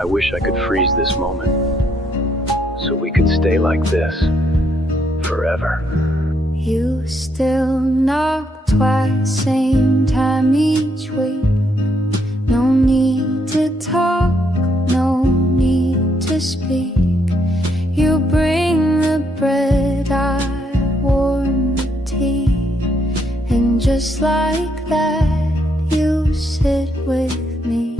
I wish I could freeze this moment so we could stay like this forever. You still knock twice, same time each week. No need to talk, no need to speak. You bring the bread, I warm the tea. And just like that, you sit with me.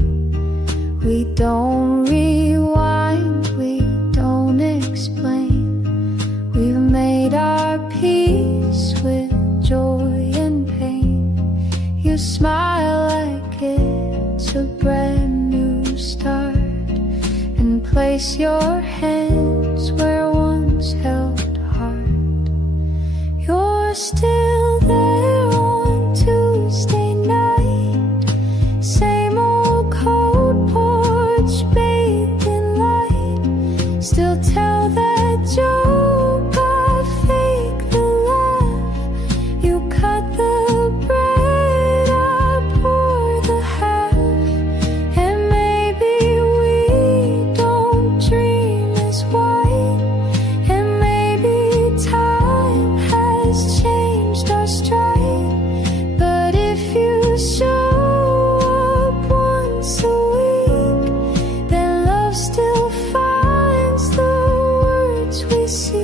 We don't rewind, we don't explain. We've made our peace with joy and pain. You smile like it's a brand new start, and place your hands where once held heart. You're still there on Tuesday night, same old cold porch bathed in light. Still tell that joke, I fake the laugh. You cut the bread, I pour the half. And maybe we don't dream as white, and maybe time has changed our stride. But if you show up once a week, then love still finds the words we seek.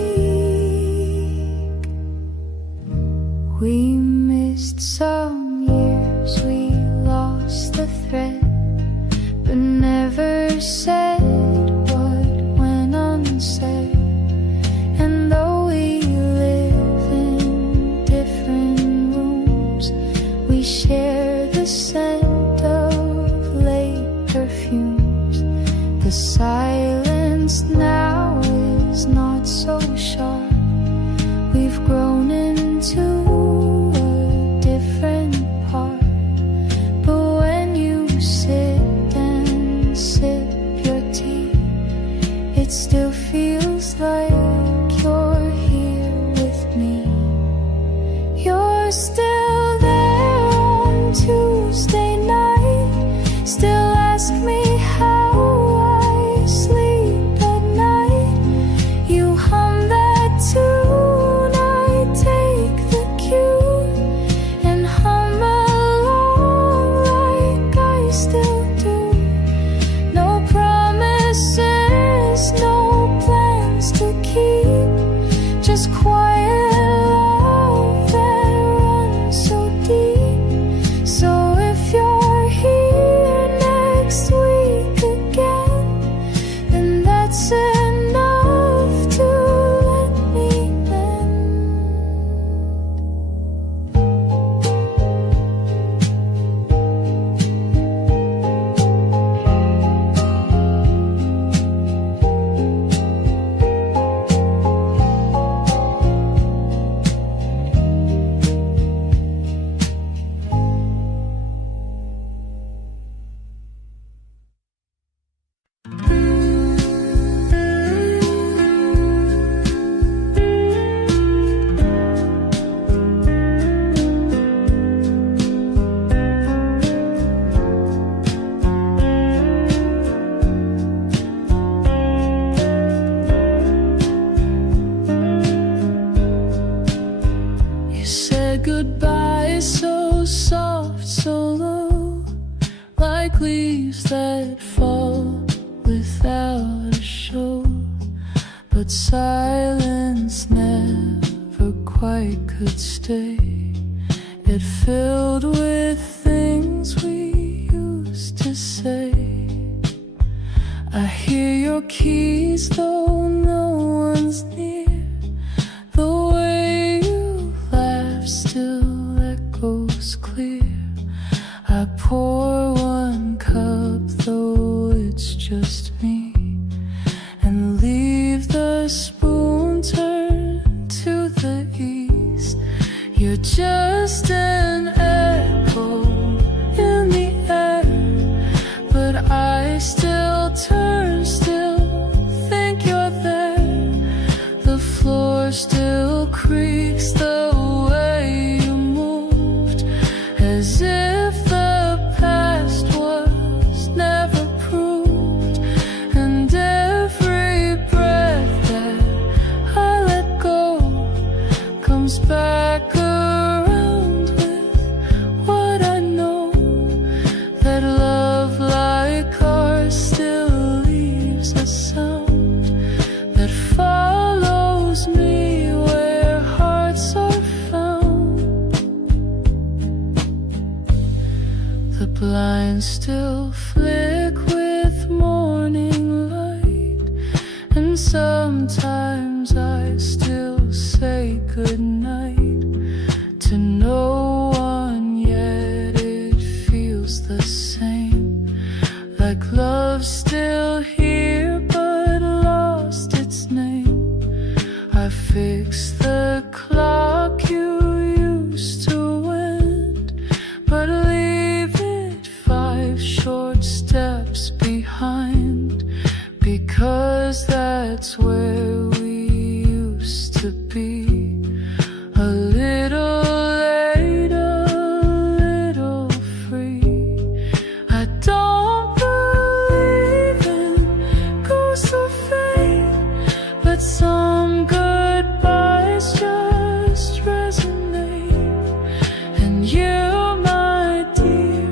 We missed some years, we lost the thread, but never said what went unsaid. And though we live in different rooms, we share the scent of late perfumes. The silence now is not so sharp. We've grown into a different part. But when you sit and sip your tea, it still feels like you're here with me. You're still there on Tuesday night, still ask me how I sleep at night. You hum that tune, I take the cue and hum along like I still do. No promises, no plans to keep, just quiet love that runs so deep. So if you're here next week again, then that's enough to let me mend. You said goodbye so soft, so low, like leaves that fall without a show. But silence never quite could stay. It filled with things we used to say. I hear your keys though no one's near. The way you laugh still echoes clear. I pour one cup though it's just me, and leave the spoon turned to the east. You're just an echo in the air, but I still turn, still think you're there. The floor still creaks the way you moved, as if the past was never proved. still here but lost its name. I fixed the clock you used to wind, but leave it 5 short steps behind, because that's where we used to be. A little late, a little free. I don't believe in ghosts or fate, but some goodbyes just resonate. And you, my dear,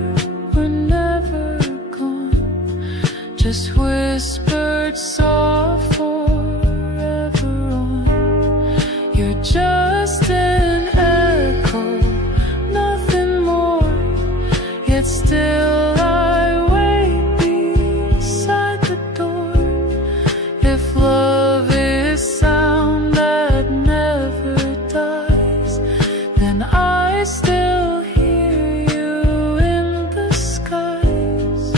were never gone, just whispered soft forever on. You're just an echo, nothing more, yet still I wait beside the door. If love is sound that never dies, then I still hear you in the skies.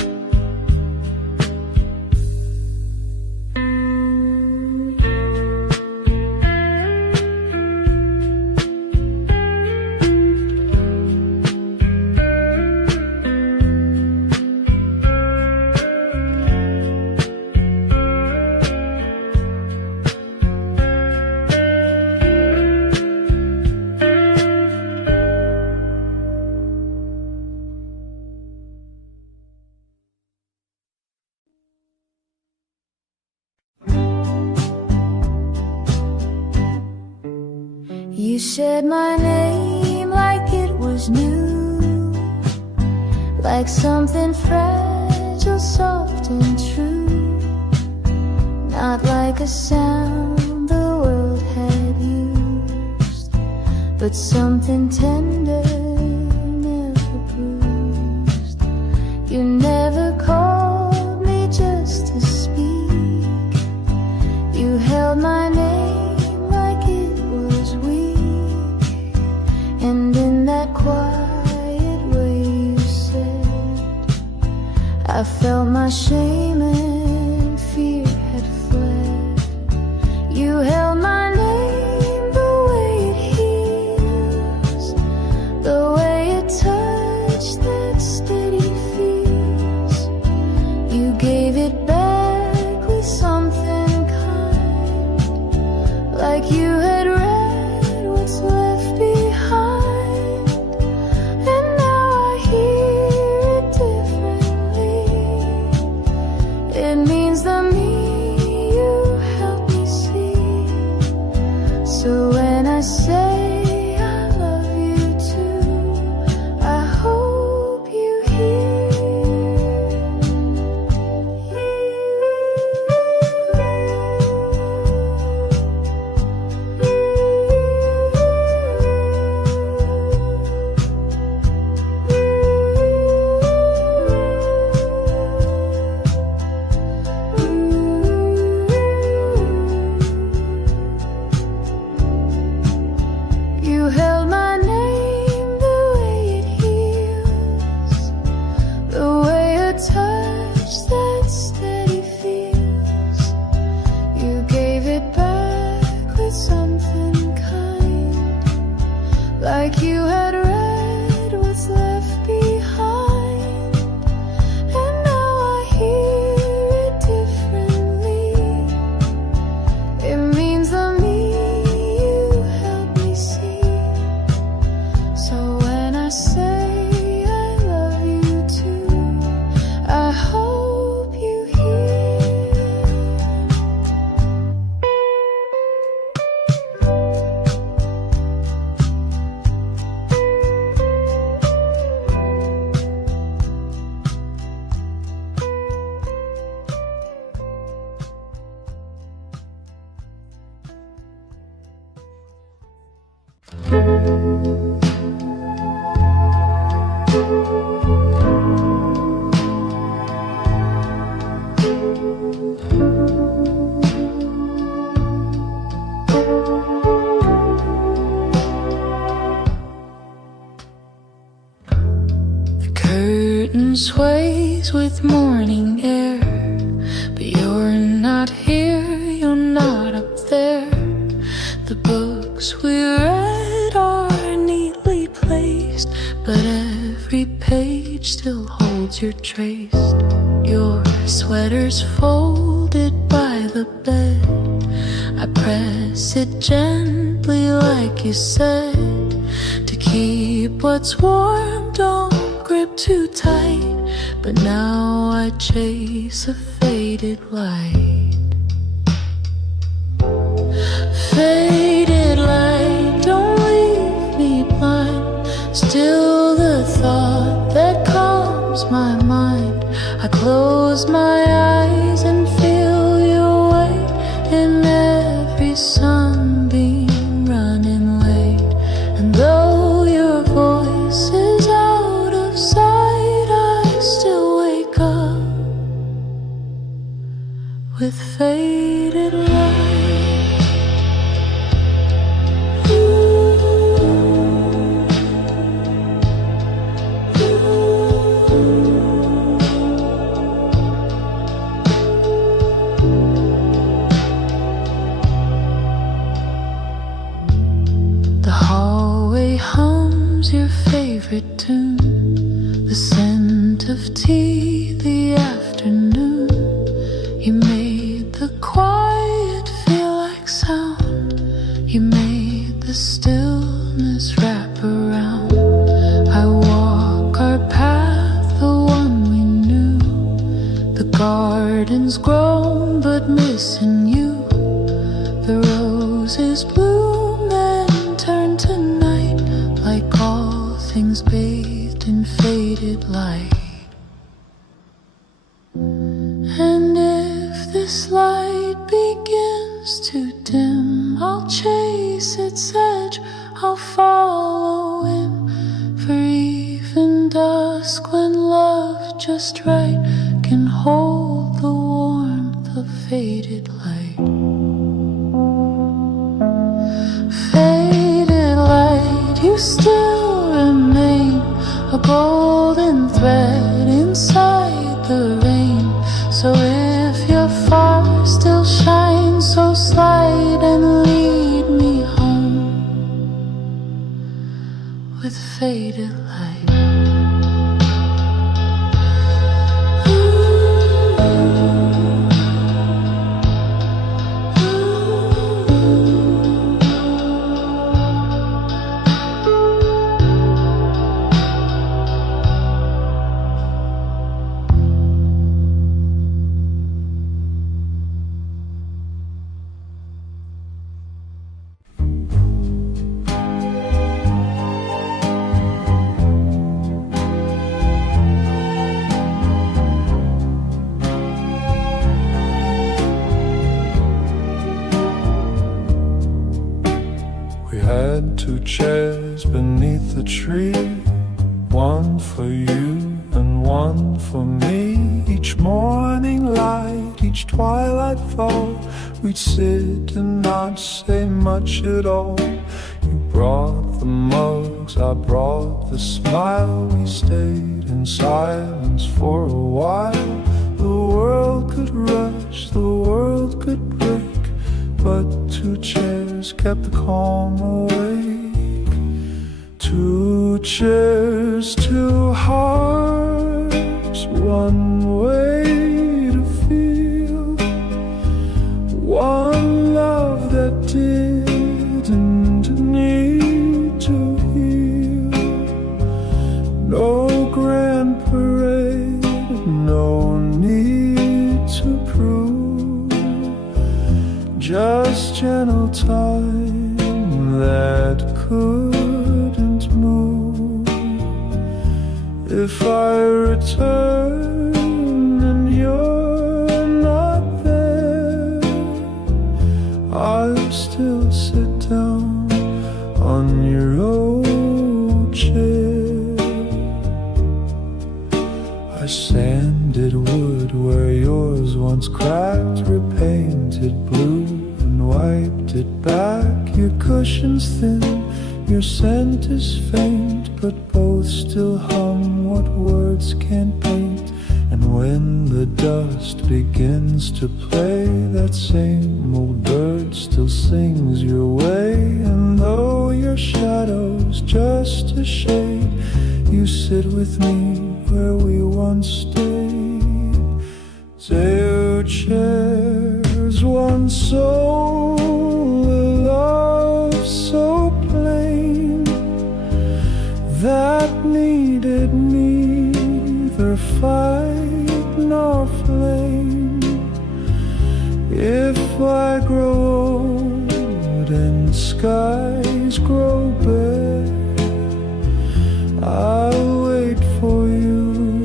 You said my name like it was new, like something fragile, soft and true, not like a sound the world had used, but something tender, never bruised. You never called me just to speak. You held my name like it was weak, and in that quiet way you said, I felt my shame and fear had fled. You held my name the way it heals, the way it touched that steady feels. You gave it back with something kind, like you had read what's left behind. And now I hear it differently. It means the me you helped me see. So when I say I love you too, I hope you You held my name the way it heals, the way a touch that steady feels. You gave it back with something kind, like you had read what's left behind. And now I hear it differently. It means the me you helped me see. So when I say I love you too, I hope you hear. The curtain sways with morning air. books we read are neatly placed, but every page still holds your trace. Your sweater's folded by the bed. I press it gently like you said, to keep what's warm, don't grip too tight. But now I chase a faded light. Faded light, don't leave me blind. Still the thought that calms my mind. I close my eyes and feel your weight in every sunbeam running late. And though your voice is out of sight, I still wake up with faded light. Your favorite tune, the scent of tea, the afternoon. You made the quiet feel like sound. You made the stillness wrap around. I walk our path, the one we knew. The garden's grown but missing you. The roses bloom and turn to night, like all things bathed in faded light. And if this light begins to dim, I'll chase its edge, I'll follow him. For even dusk, when love just right can hold the warmth of faded light. Faded light, you still remain a golden thread inside the rain. So if you're far, still shine, so slide and lead me home with faded light. Two chairs beneath the tree, one for you and one for me. Each morning light, each twilight fall, we'd sit and not say much at all. You brought the mugs, I brought the smile. We stayed in silence for a while. The world could rush, the world could break, but two chairs kept the calm awake. Two chairs, two hearts, one way to feel, one love that didn't need to heal. No grand parade, no need to prove, just gentle time that couldn't move. If I return and you're not there, I'll still sit down on your old chair. I sanded wood where yours once cracked, repainted blue and wiped it back. Your cushion's thin, your scent is faint, but both still hum what words can't paint. And when the dust begins to play, that same old bird still sings your way. And though your shadow's just a shade, you sit with me where we once stayed. Two chairs, one soul, a love so plain that needed neither fight nor flame. If I grow old and skies grow bare, I'll wait for you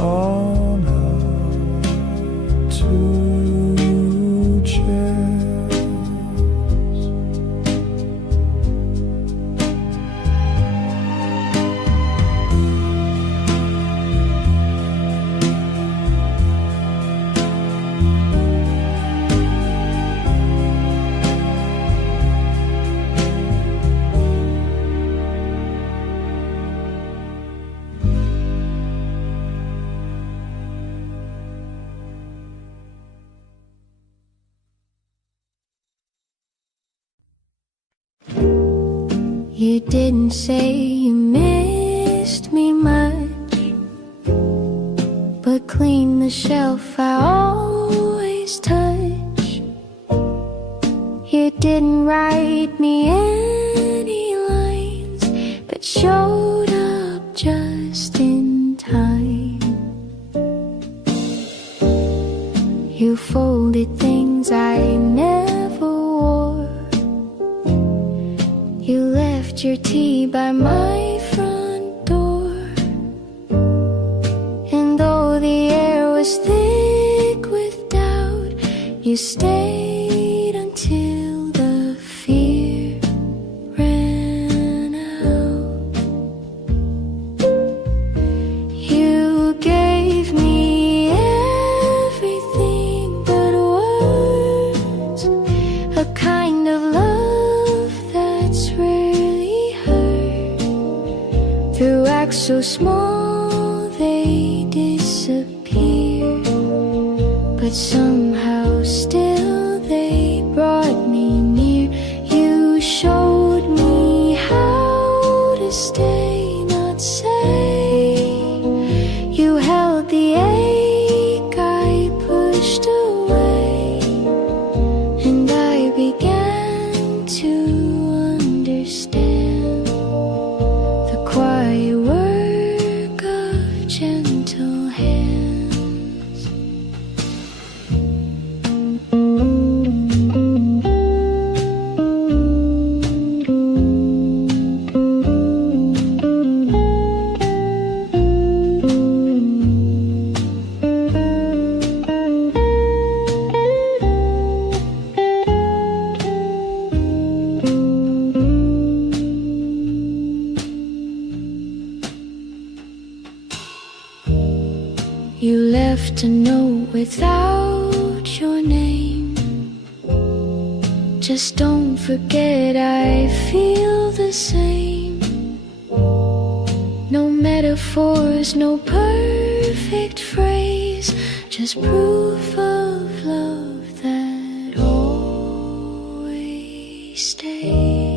on our two chairs. You didn't say you missed me much, but clean the shelf I always touch. You didn't write me any lines, but showed up just in time. You folded things I never wore. You left your tea by my front door. And though the air was thick with doubt, you stayed until the fear ran out. You gave me everything but words, a kind of love that's rarely heard. Through acts so small they disappear, but somehow still they brought me near. You showed me how to stay, not say. You held the ache I pushed away, and I began to understand the quiet work of gentle hands. You left a note without your name. Just don't forget I feel the same. No metaphors, no perfect phrase, just proof of love that always stays.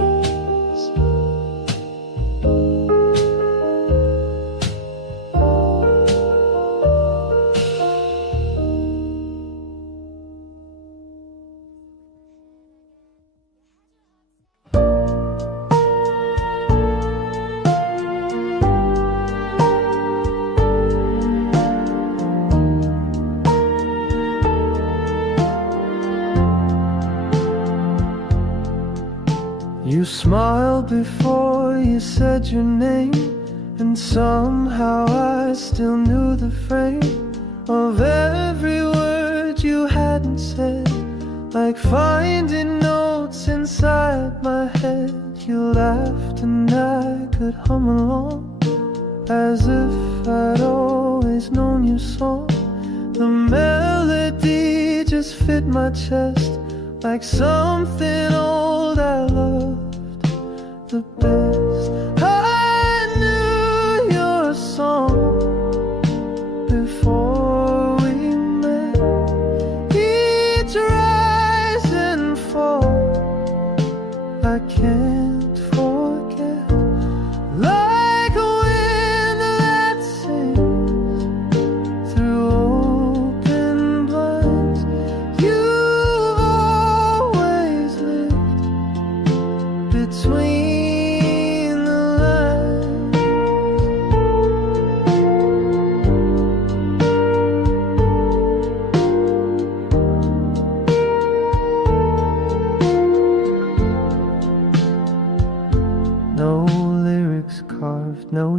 You smiled before you said your name, and somehow I still knew the frame of every word you hadn't said. Like finding notes inside my head. You laughed and I could hum along, as if I'd always known your song. The melody just fit my chest, like something old I loved the best. I knew your song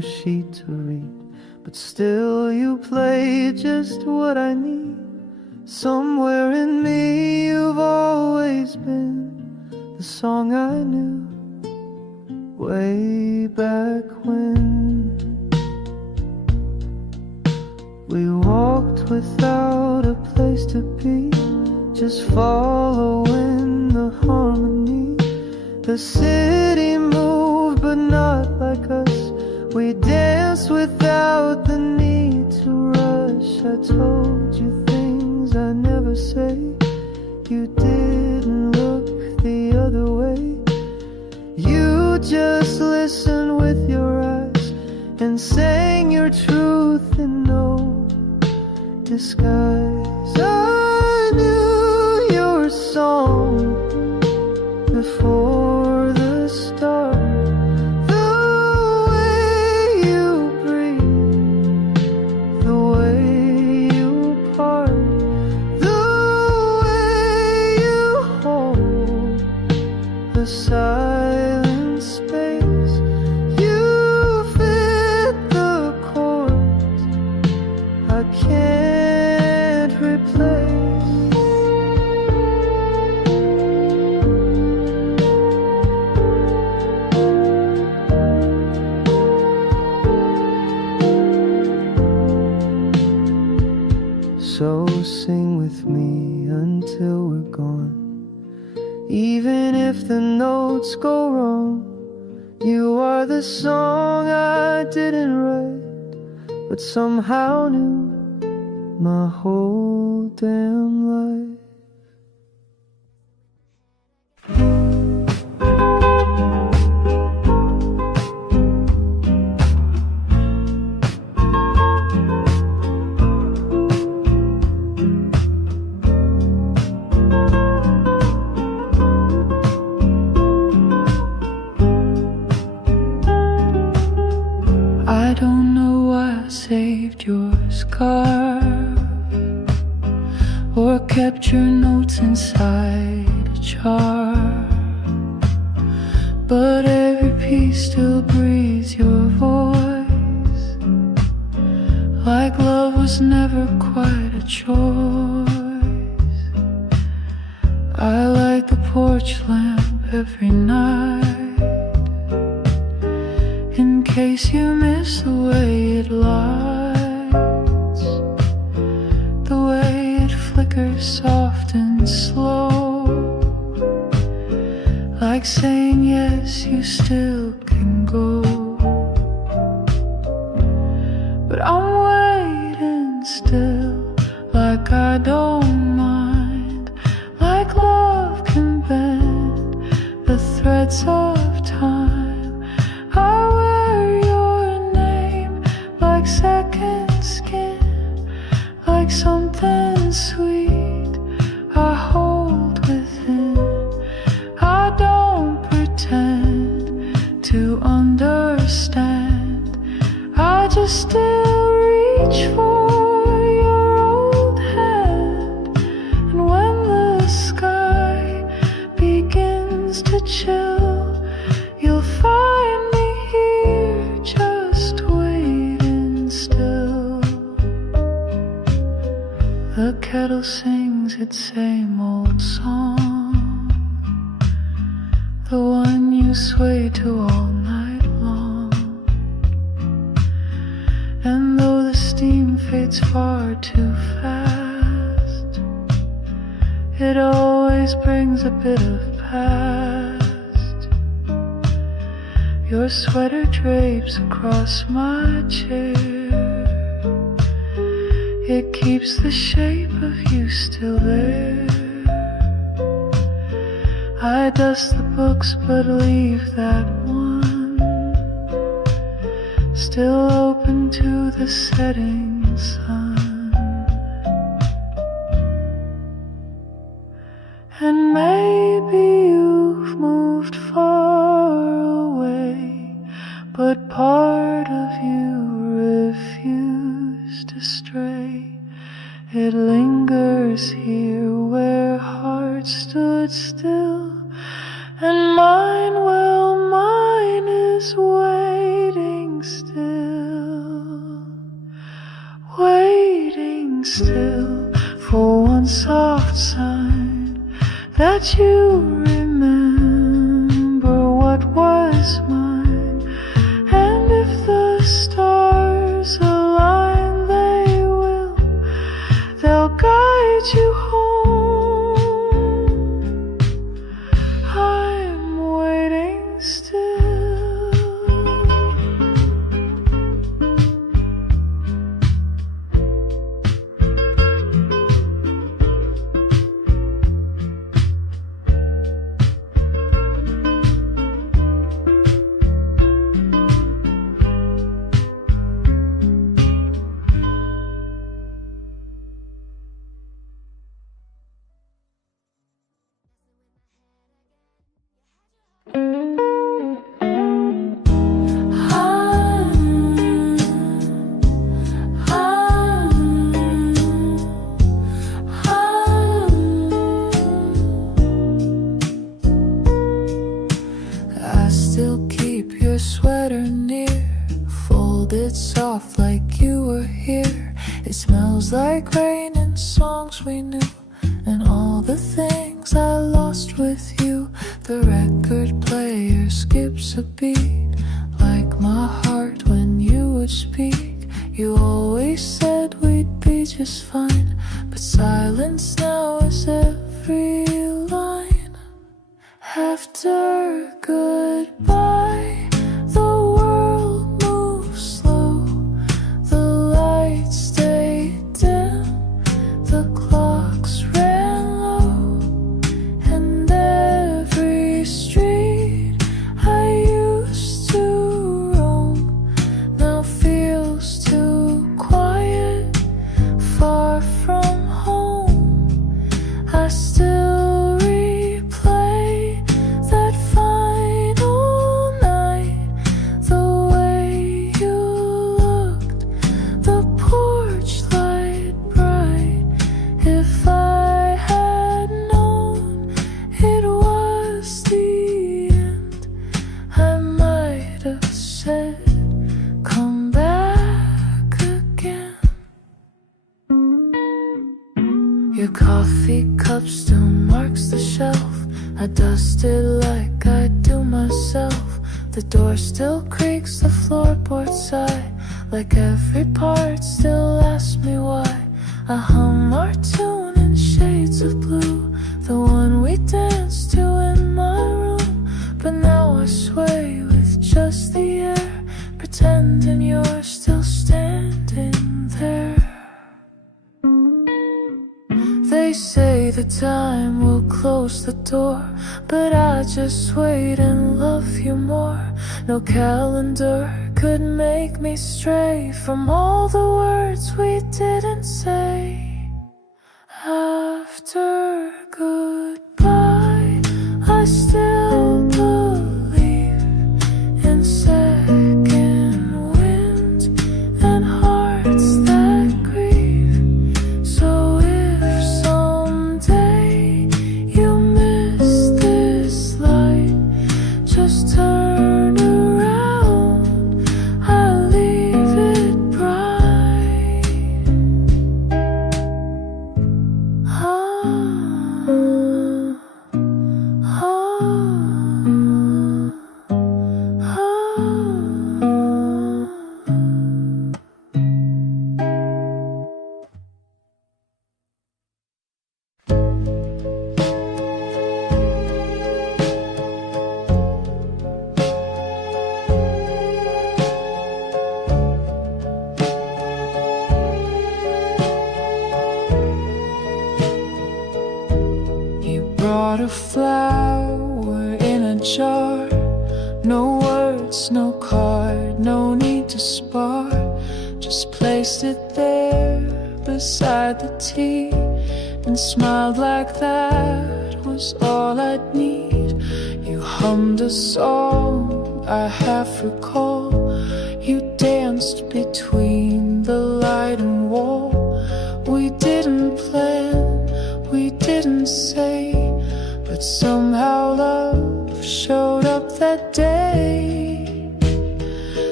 no sheet to read, but still you play just what I need. Somewhere in me you've always been the song I knew way back when. We walked without a place to be, just following the harmony. The city moved but not like us. We danced without the need to rush. I told you things I never say. You didn't look the other way. You just listened with your eyes and sang your truth in no disguise. I knew your song before the start. The way you breathe, the way you part, the way you hold the silent space. You fit the chords I can't replace. So sing with me until we're gone. Even if the notes go wrong, you are the song I didn't write, but somehow knew my whole damn life. I don't know why I saved your scarf or kept your notes inside a jar, but every piece still breathes your voice, like love was never quite a choice. I light the porch lamp every night in case you miss the way it lights, the way it flickers soft and slow, like saying yes, you still can go. But I'm waiting still, like I don't mind, like love can bend the threads of time. I wear your name like second skin, like something sweet I hold within. I don't pretend to understand, I just still reach for your old hand. And when the sky begins to chill, you'll find me here just waiting still. The kettle sings its same old song, the one you sway to all night long. And though the steam fades far too fast, it always brings a bit of past. Your sweater drapes across my chair, it keeps the shape of you still there. I dust the books but leave that one still open to the setting sun. And maybe you've moved far away, but part of you refused to stray. It lingers here where hearts stood still, and mine, well, mine is waiting still. still for one soft sign that you remember what was mine. And if the stars align, they will, they'll guide you home. I'm waiting still. Sweater near, folded soft like you were here. It smells like rain and songs we knew, and all the things I lost with you. The record player skips a beat, like my heart when you would speak. You always said we'd be just fine, but silence now is every line. After goodbye, your coffee cup still marks the shelf. I dust it like I do myself. The door still creaks, the floorboards sigh, like every part still asks me why. I hum our tune in shades of blue, the one we danced to in my room. But now I sway with just the air, pretending you're still standing there. They say the time will close the door, but I just wait and love you more. No calendar could make me stray from all the words we didn't say. After goodbye, I still believe in second wind and hearts that grieve. So if someday you miss this light, just turn around, I'll leave it bright. You brought a flower in a jar. No words, no card, no need to spar. Just placed it there beside the tea and smiled like that was all I'd need. You hummed a song I half recall. You danced between the light and wall. We didn't plan, we didn't say, but somehow love showed up that day.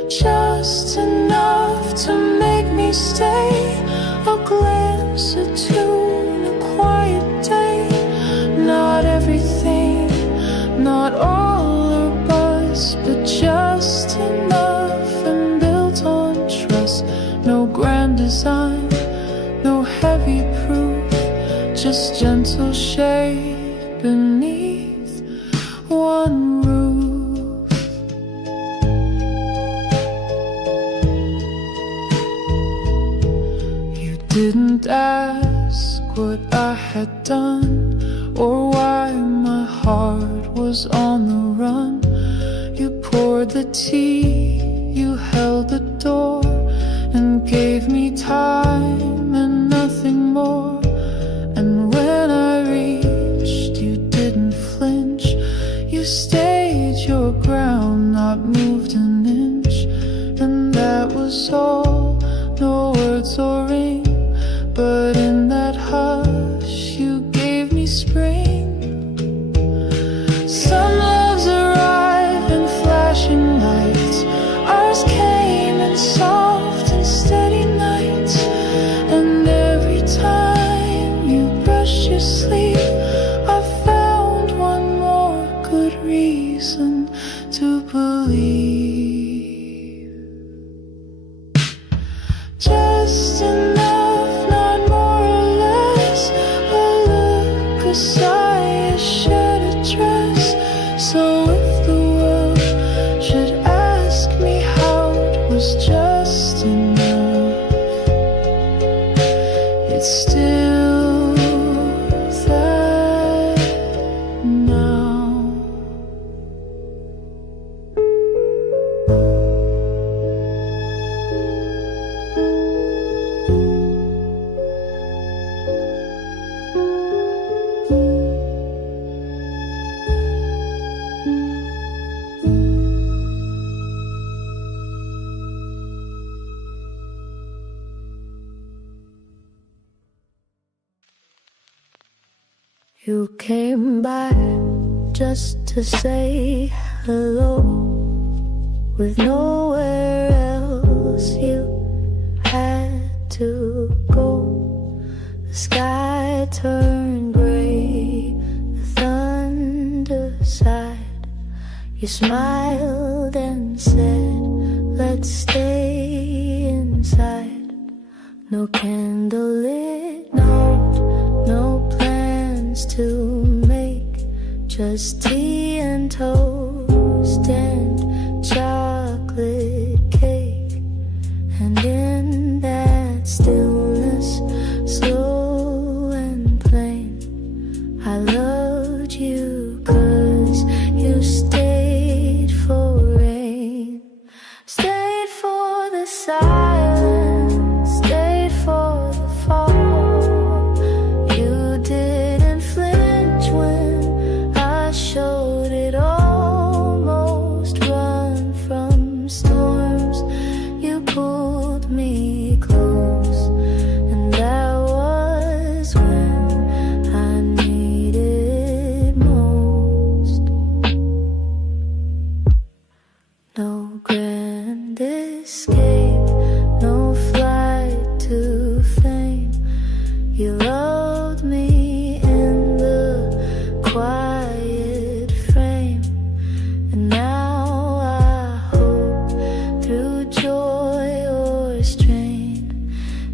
Just enough to make me stay, a glance hums a tune, a quiet day. Not everything, not all or buzz, but just enough and built on trust. No grand design, no heavy proof, just gentle shade beneath one roof. You didn't ask what I had done or why my heart was on the run. You poured the tea, you held the door, and gave me time and nothing more. And when I reached, you didn't flinch. You stayed your ground, not moved an inch. And that was all, no words or ring, but in that hush you gave me spring. Some loves arrive in flashing lights, ours came in soft and steady nights. And every time you brushed your sleeve, I found one more good reason to believe. Just enough, not more or less, a look, a sigh, a shed, a dress. So if the world should ask me how it was just enough, it's still that now. You came by just to say hello, with nowhere else you had to go. The sky turned gray, the thunder sighed. You smiled and said, let's stay inside. No candlelit note, no plans to make, just tea and toast and chocolate cake. And in that stillness, slow and plain, I loved you 'cause you stayed for rain, stayed for the silence, stayed for the fall. You didn't flinch when I showed it, almost run from storms. You pulled me close, and that was when I needed most. No grand escape, no flight to fame. You loved me in the quiet frame, and now I hope through joy or strain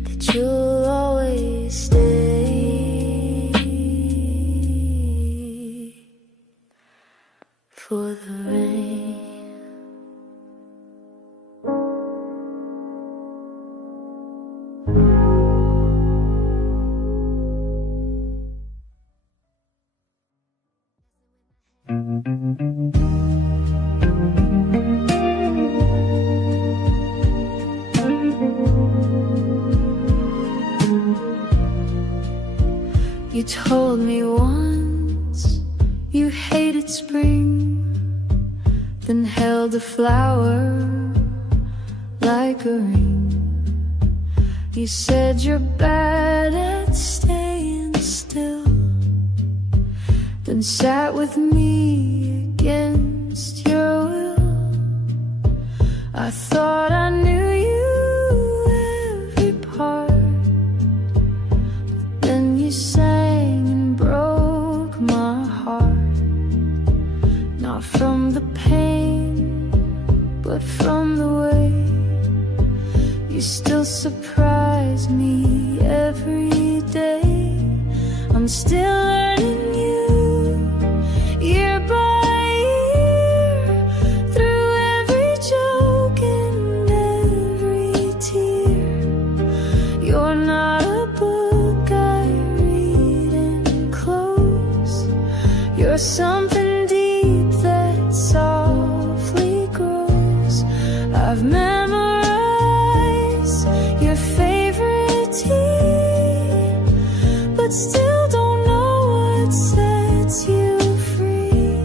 that you'll always stay for the rain. You told me once you hated spring, then held a flower like a ring. You said you're bad at staying still, then sat with me against your will. I thought I knew you every part, sang and broke my heart. Not from the pain, but from the way you still surprise me every day. I'm still learning you, year by year, through every joke and every tear. You're not a book I read and close. You're something deep that softly grows. I've memorized your favorite tea, but still don't know what sets you free.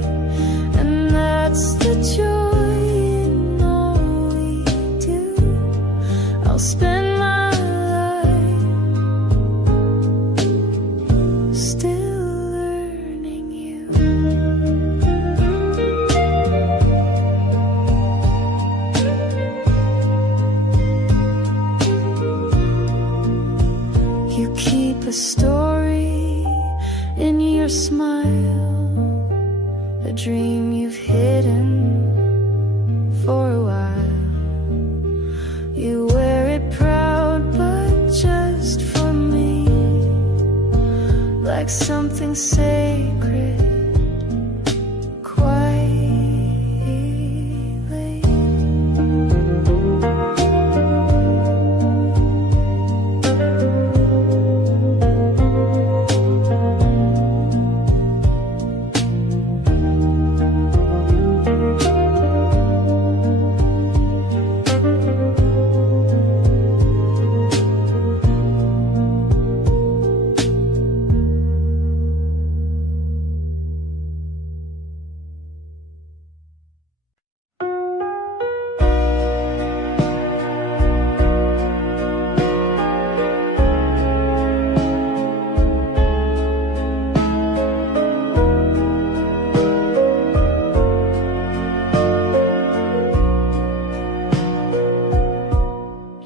And that's the joy in all we do. I'll spend my life still learning you. You keep a story in your smile, a dream you've hidden for a while. You wear it proud, but just for me, like something sacred, quietly.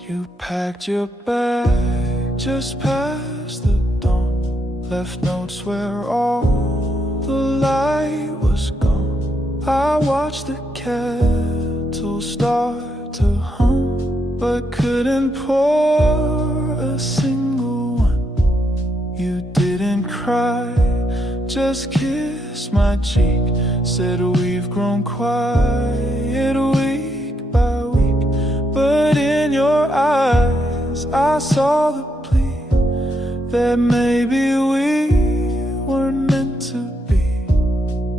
You packed your bag just past the dawn, left notes where all the light was gone. I watched the kettle start to hum, but couldn't pour a single one. You didn't cry, just kissed my cheek, said we've grown quiet week by week. But in your eyes I saw the plea that maybe we weren't meant to be.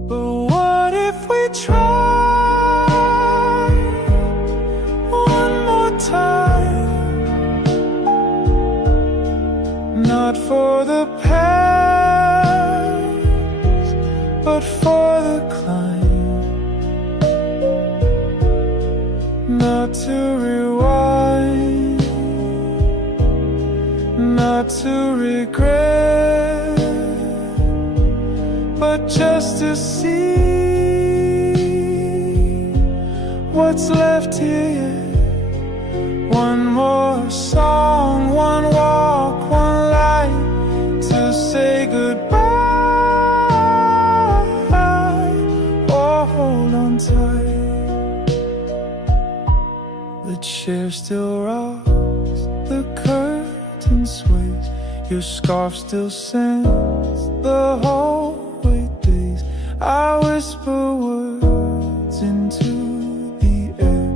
But what if we try one more time? Not for the past, but for the climb. Not to rewind, not to regret, but just to see what's left here. One more song, one walk, one light to say goodbye. Oh, hold on tight. The chair still rocks, the curtain sways, your scarf still sends the hallway days. I whisper words into the air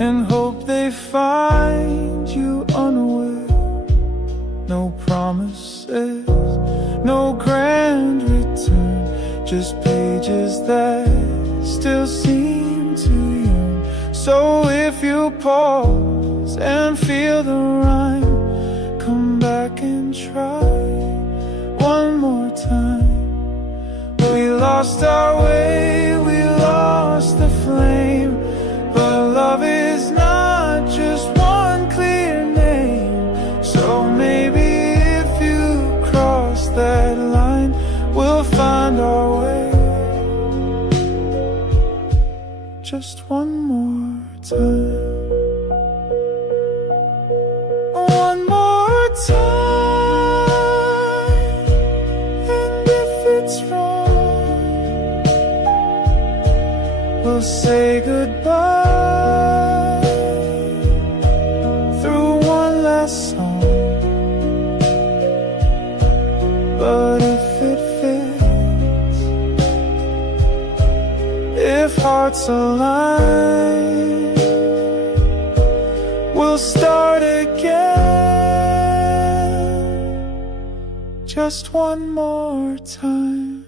and hope they find you unaware. No promises, no grand return, just pages that still seem to yearn. So if you pause and feel the rhyme, come back and try one more time. We lost our way, we lost the flame, but love is not just one clear name. So maybe if you cross that line, we'll find our way. Just one more time. One more time. hearts align, we'll start again, just one more time.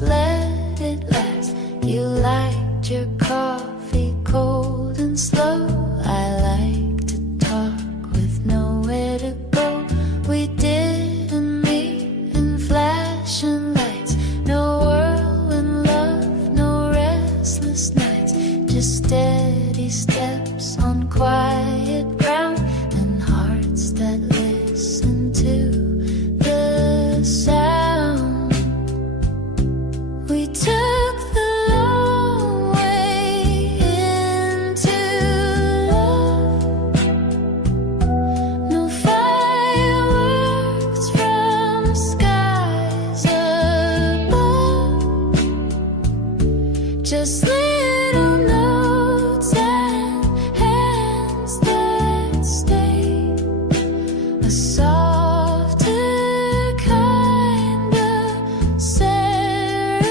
Let it last. You liked your coffee cold and slow. I like to talk with nowhere to go. We didn't meet in flashing lights. No whirlwind love, no restless nights. Just steady steps on quiet ground and hearts that listen to the sound. We took the long way into love. No fireworks from skies above, just little notes and hands that stay. A softer kind of serenade.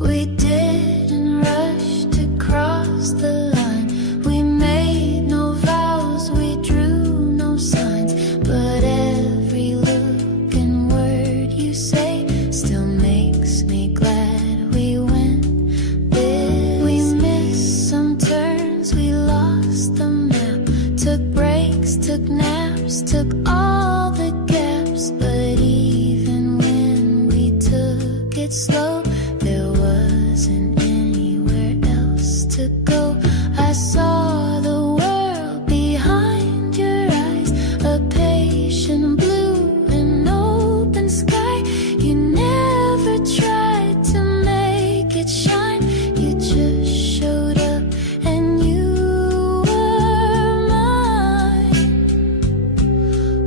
We didn't rush to cross the line. We made no vows, we drew no signs. But every look and word you say still makes me glad we went this. We missed some turns, we lost the map. Took breaks, took naps, took all the gaps. But even when we took it slow, there wasn't anywhere else to go. I saw the world behind your eyes, a patient blue and open sky. You never tried to make it shine. You just showed up and you were mine.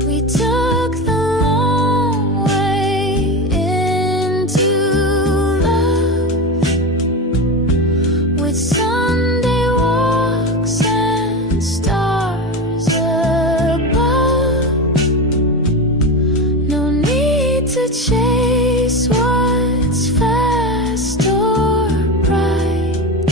We took the long way into love, with Sunday walks and stars above. No need to chase what's fast or bright.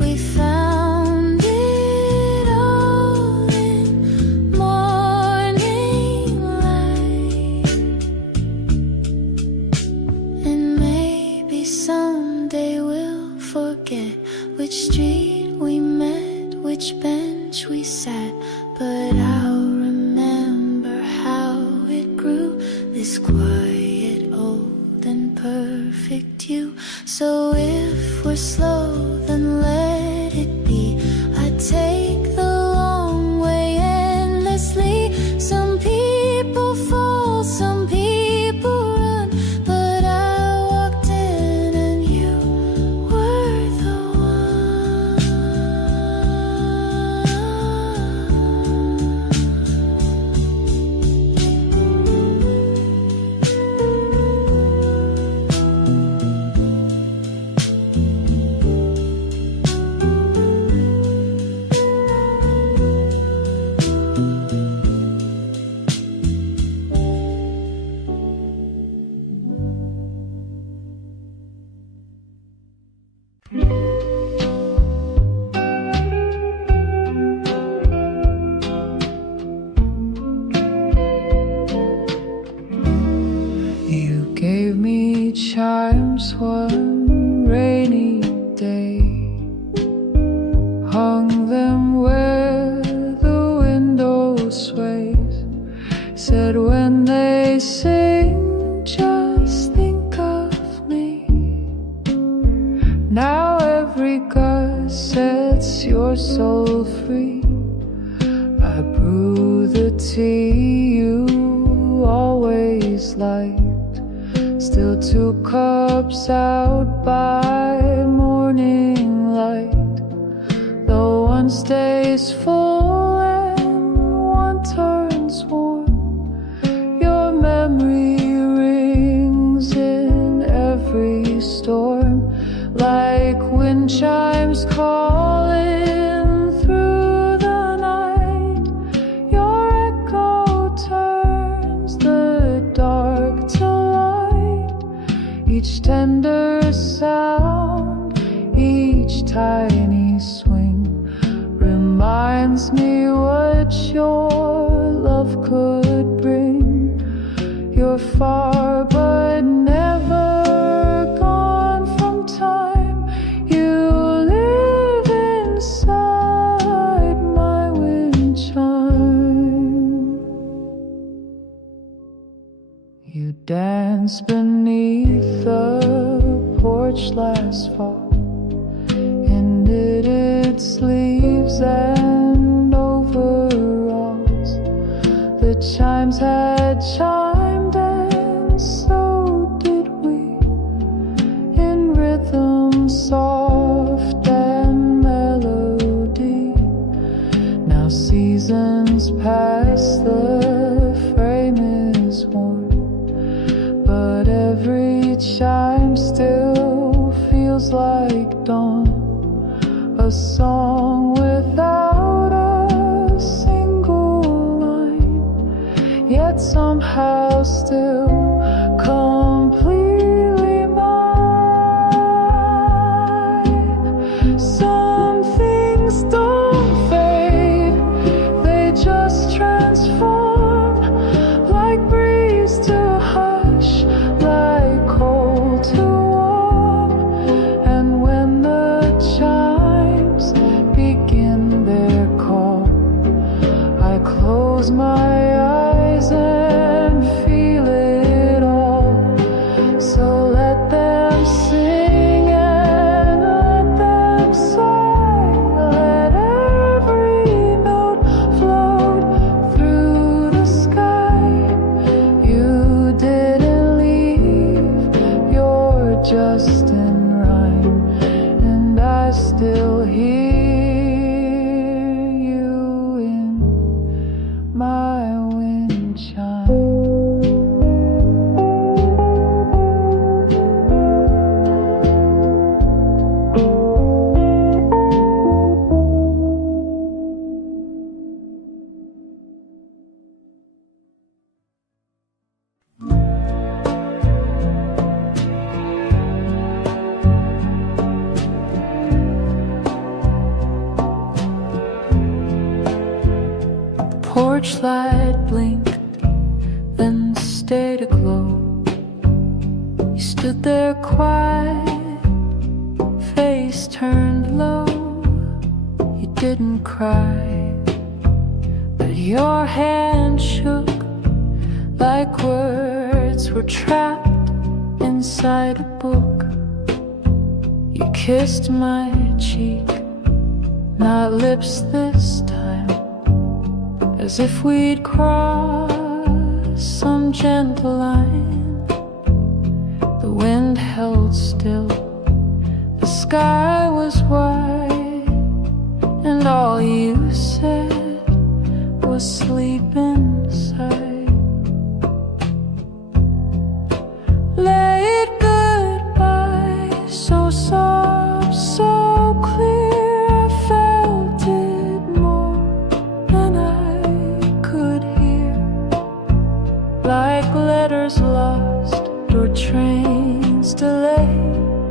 We found it all in morning light. And maybe someday we'll forget which street we met, which bench we sat. But I'll remember how it grew, this quiet, old and perfect you. So if we're slow, then let it be. I take the long way endlessly. Some people fall, some people run, but I walked in and you were the one. You gave me chimes one rainy day, hung them where the window sways, said when they sing, just think of me. Now every gust sets your soul free. I brew the tea you always liked, still 2 cups out by morning light. one stays full and one turns warm. Your memory rings in every storm, like wind chimes calling through the night. Your echo turns the dark to light. Each tender sound, each tiny swing reminds me what your love could bring. You're far but never gone from time. You live inside my wind chime. You danced beneath the porch last fall in knitted sleeves and overalls. The chimes had chimed and so did we, in rhythm soft and melody. Now seasons pass, the frame is worn, but every chime still feels like dawn. A song without a single line, yet somehow still completely mine. Some things don't fade, they just transform, like breeze to hush, like cold to warm. And when the chimes begin their call, I close my eyes and feel it all. So let them sing and let them sigh, let every note float through the sky. You didn't leave, you're just in rhyme, and I still hear you in my wind chime. Porch light blinked, then stayed aglow. You stood there quiet, face turned low. You didn't cry, but your hand shook like words were trapped inside a book. You kissed my cheek, not lips this time, as if we'd crossed some gentle line. The wind held still, the sky was white, and all you said was sleep inside. Late goodbye, so soft, so clear, I felt it more than I could hear. Like letters lost or trains delayed,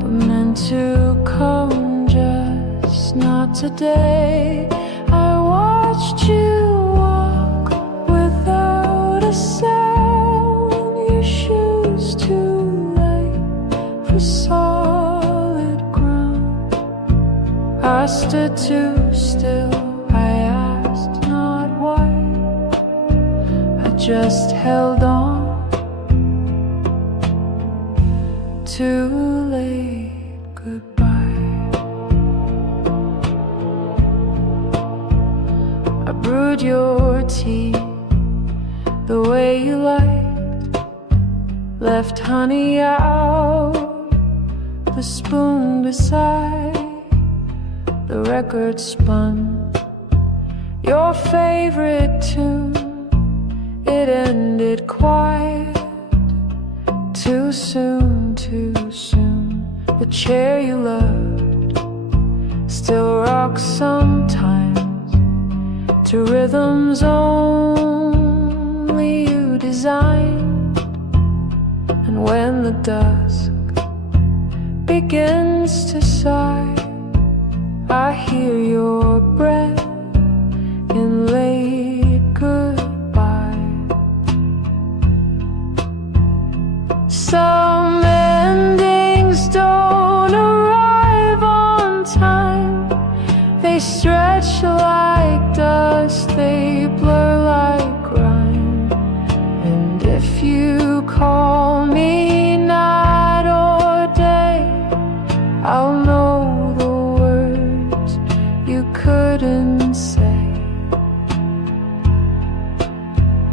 but meant to come, just not today. I watched you walk without a sound, your shoes too light for solid ground. I stood too still, I asked not why, I just held on. Too late, goodbye. I brewed your tea the way you liked, left honey out, the spoon beside, the record spun your favorite tune. It ended quiet, too soon, too soon. The chair you loved still rocks sometimes to rhythms only you designed. And when the dusk begins to sigh, I hear your breath in late goodbye. Some endings don't arrive on time. They stretch like dust, they blur like rhyme. And if you call me night or day, I'll know the words you couldn't say.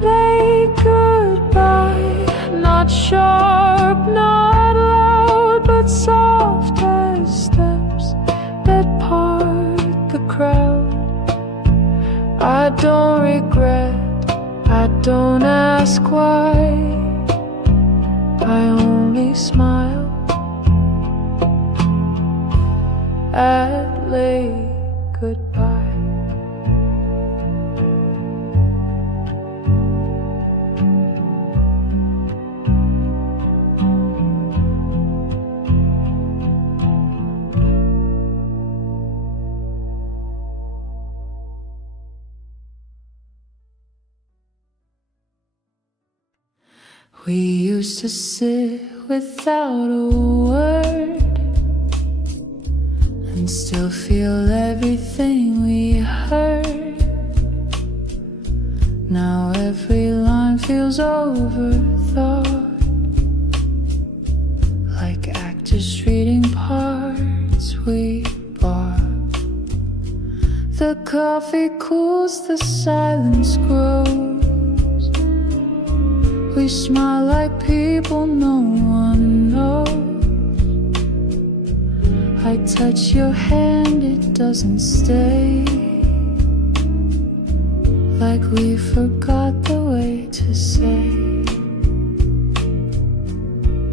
Late goodbye, not sharp, not loud, but soft as steps that part the crowd. I don't regret, I don't ask why, I only smile at late goodbye. We used to sit without a word and still feel everything we heard. Now every line feels overthought, like actors reading parts we bought. The coffee cools, the silence grows. We smile like people no one knows. I touch your hand, it doesn't stay, like we forgot the way to say.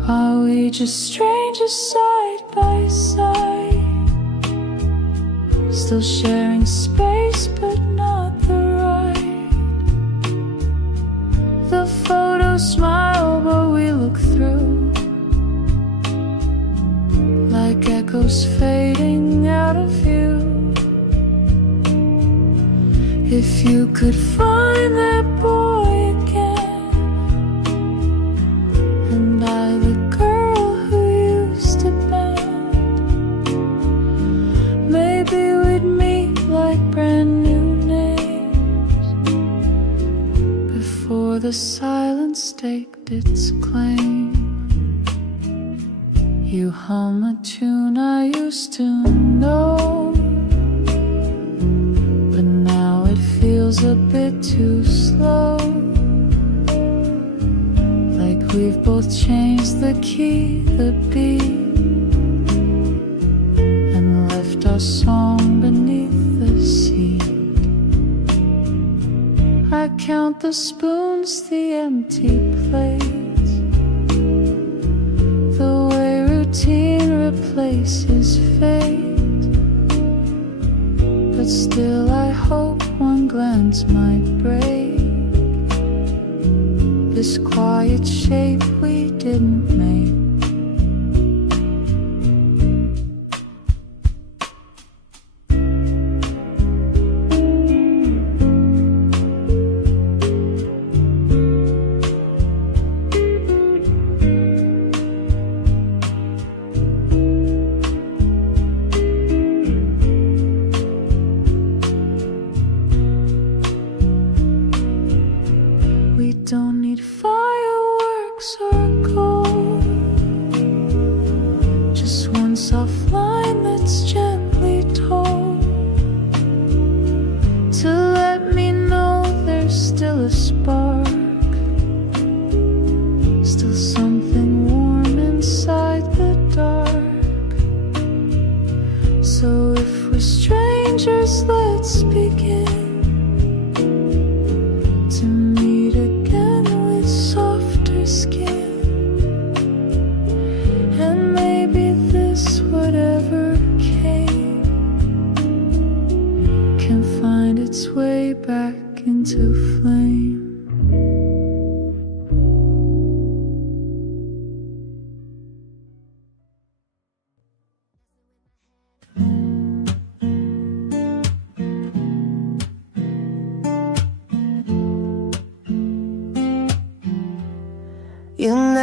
Are we just strangers side by side, still sharing space but not the ride? The photos smile but we look through, like echoes fading out of view. If you could find that boy again, and I the girl who used to bend, maybe we'd meet like brand new names before the silence staked its claim. You hum a tune I used to know, but now it feels a bit too slow, like we've both changed the key, the beat, and left our song beneath the seat. I count the spoons, the empty plates, the way routine replaces fate, but still I hope one glance might break this quiet shape we didn't make. We don't need fireworks or gold,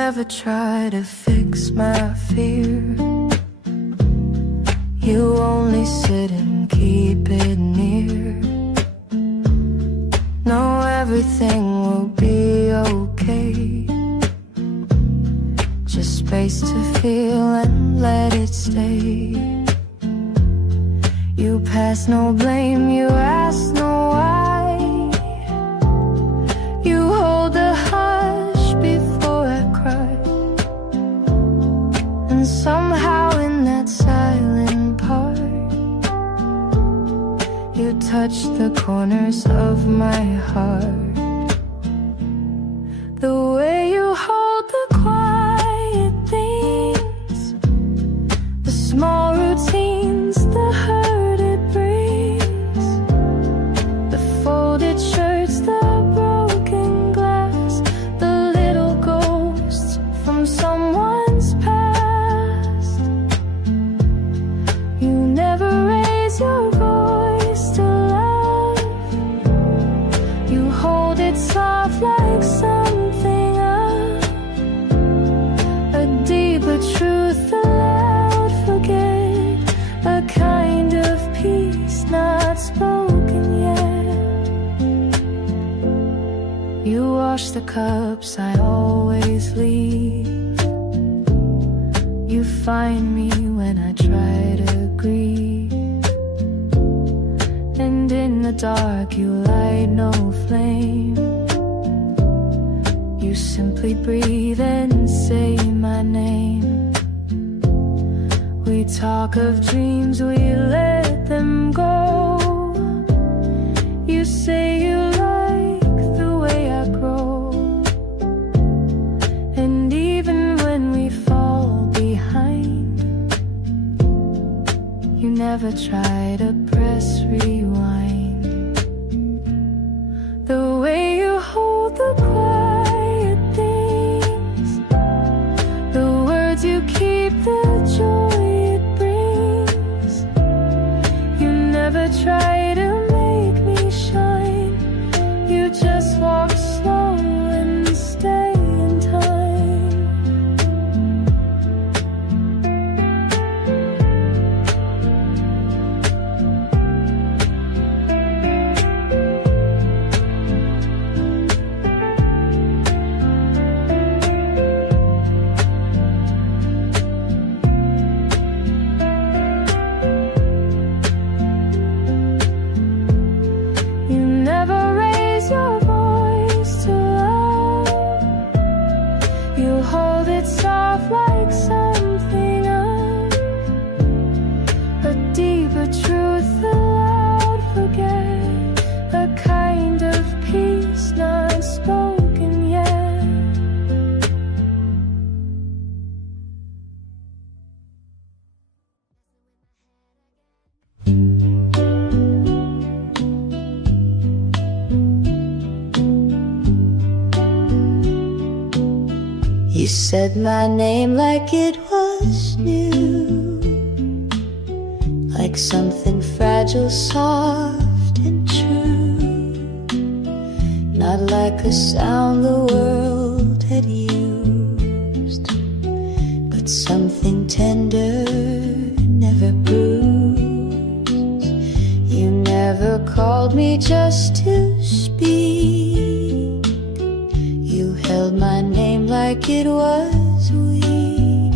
never try to fix my fear. You only sit and keep it near. Know everything will be okay. Just space to feel and let it stay. You pass no blame, you ask no why. You hold the hush before I cry. And somehow in that silent part, you touch the corners of my heart. The way you hold the quiet things, the small routines, the hurt it brings, the folded shirts, the broken glass, the little ghosts from someone's past. You never raise your voice to love. You hold it soft like something up, a deeper truth, a loud forget, a kind of peace not spoken yet. You wash the cups I always leave. You find me when I try to grieve. And in the dark you light no flame. You simply breathe and say my name. We talk of dreams, we let them go. You say you like the way I grow. And even when we fall behind, you never try to press rewind. The way you hold the quiet things, the words you keep, the joy it brings. You never try to make me shine. You just walk slow and stay in time. You never raise your voice to love. You hold it soft like something up, a deeper truth, a loud forget, a kind of peace not spoken yet. You said my name like it was new, like something fragile, soft and true, not like a sound the world had used, but something tender, never bruised. You never called me just to speak. You held my name like it was weak,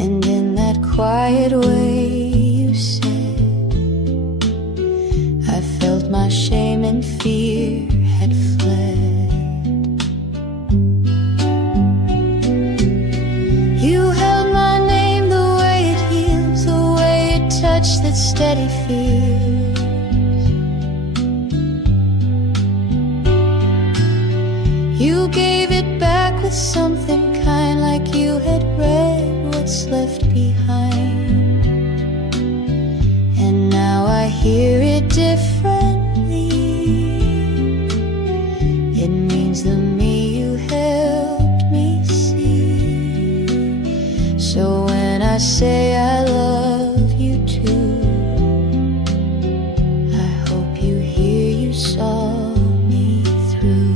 and in that quiet way you said, I felt my shame and fear had fled. You held my name the way it heals, the way it touched that steady fear. You gave it back with something kind, like you had read what's left behind. And now I hear it differently. It means the me you helped me see. So when I say I love you too, I hope you hear you saw me through.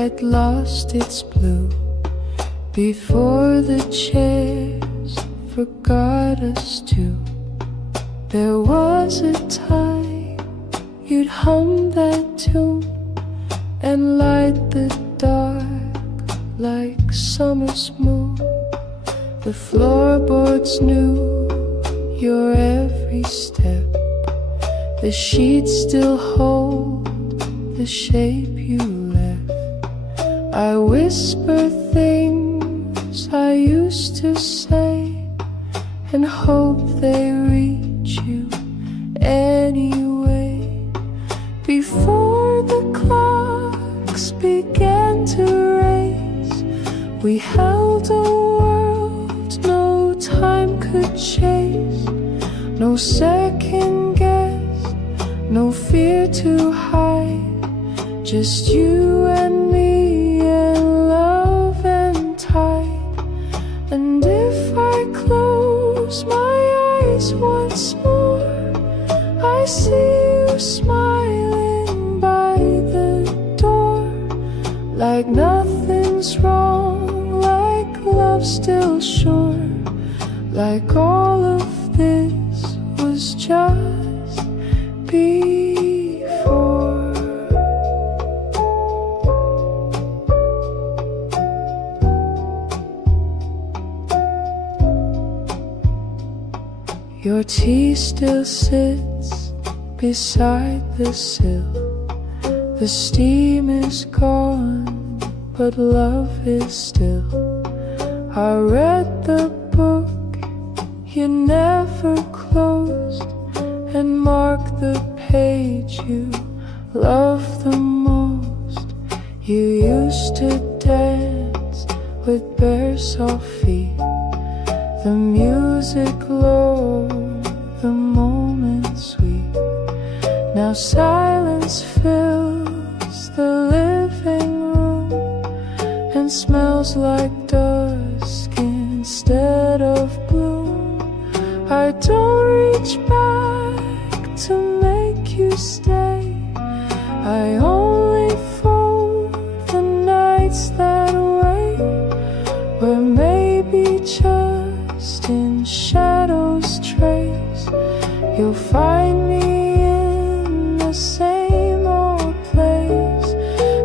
had lost its blue before the chairs forgot us too. There was a time you'd hum that tune and light the dark like summer's moon. The floorboards knew your every step. The sheets still hold the shape you left. I whisper things I used to say and hope they reach you anyway. Before the clocks began to race, we held a world no time could chase. No second guess, no fear to hide, just you and me and love and tide. And if I close my eyes once more, I see you smiling by the door, like nothing's wrong, like love's still sure, like all of this was just before. Your tea still sits beside the sill. The steam is gone, but love is still. I read the book you never closed and marked the page you love the most. You used to dance with bare soft feet, the music low, the moment sweet. Now silence fills the living room and smells like dusk instead of bloom. I don't reach back to make you stay, I only fold the nights that wait, where maybe just in shadows trace you'll find me in the same old place.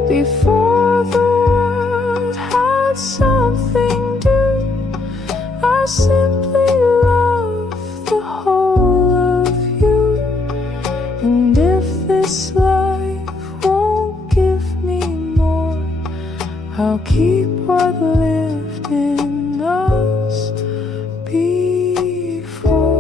Before the world had something new, I simply love the whole of you. And if this life won't give me more, I'll keep what lived in us before.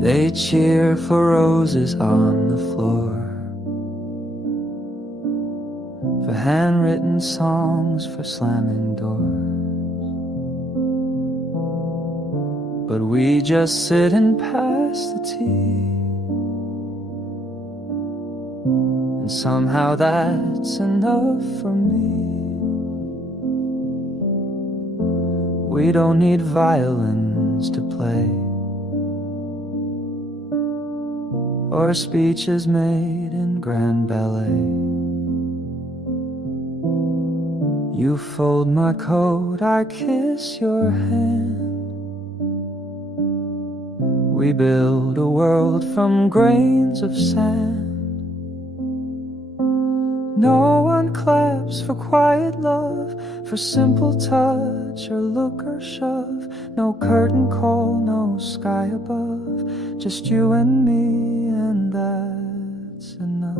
They cheer for roses on the floor, for handwritten songs, for slamming doors. But we just sit and pass the tea, and somehow that's enough for me. We don't need violins to play, or speeches made in grand ballet. You fold my coat, I kiss your hand. We build a world from grains of sand. No one claps for quiet love, for simple touch or look or shove. No curtain call, no sky above, just you and me, and that's enough.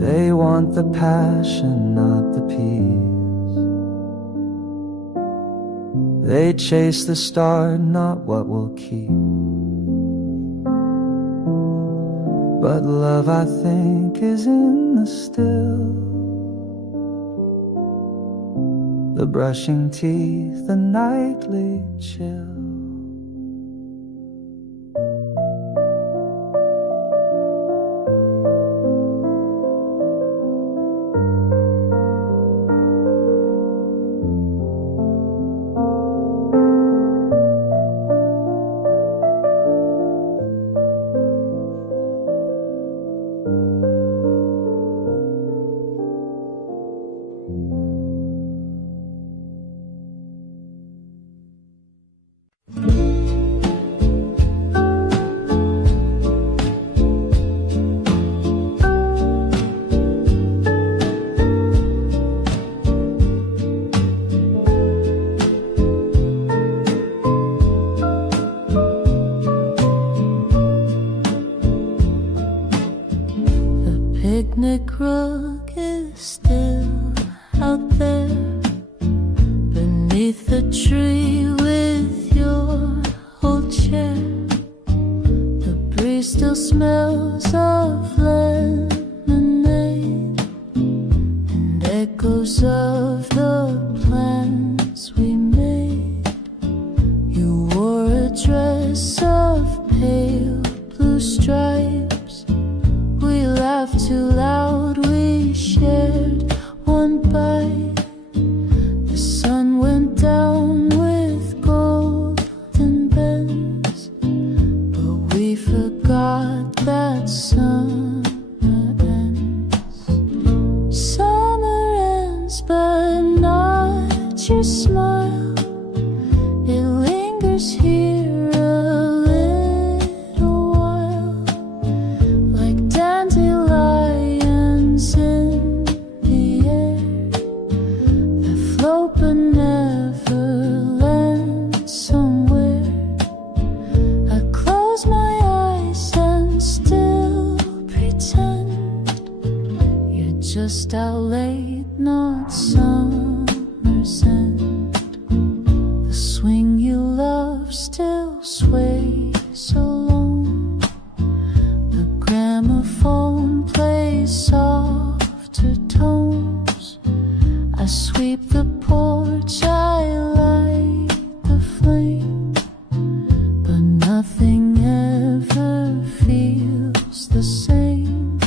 They want the passion, not the peace. They chase the star, not what will keep. But love, I think, is in the still, the brushing teeth, the nightly chill. Picnic rug is still out there beneath the tree with your old chair. The breeze still smells of lemonade and echoes of the plans we made. You wore a dress of pale blue stripes. We laughed too loud, we shared one bite. The sun went down with golden bends, but we forgot that summer ends. Summer ends, but not your smile. It lingers here a little while, like dandelions in the air that float but never land somewhere. I close my eyes and still pretend you're just out late, not summer's end. The swing you love still sways alone. The gramophone plays softer tones. I sweep the porch, I light the flame, but nothing ever feels the same.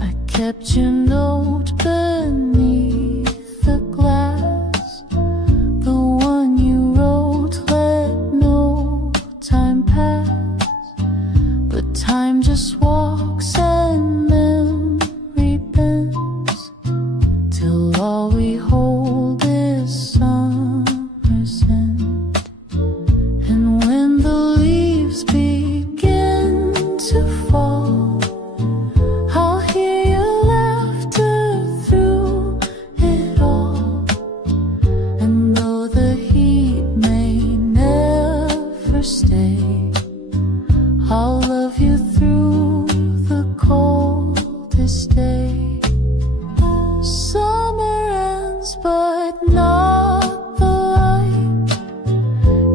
I kept your note beneath the glass, the one you wrote, let no time pass. But time just walks and memory bends, till all we hold is summer's end. And when the leaves begin to fall, I'll hear your laughter through it all. And though the heat may never stay, I'll love you through the coldest day. Summer ends, but not the light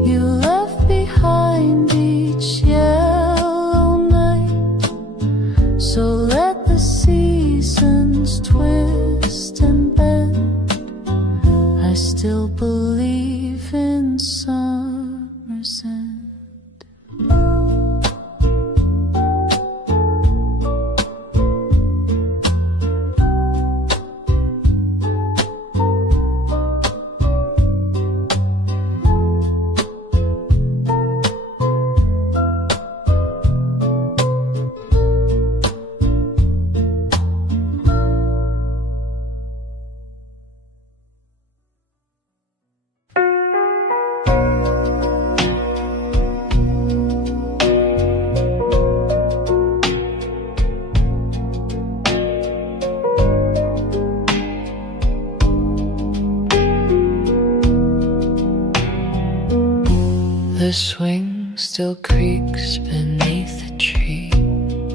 you left behind each yellow night. So let the seasons twist and bend. I still believe in summer's end. The swing still creaks beneath the tree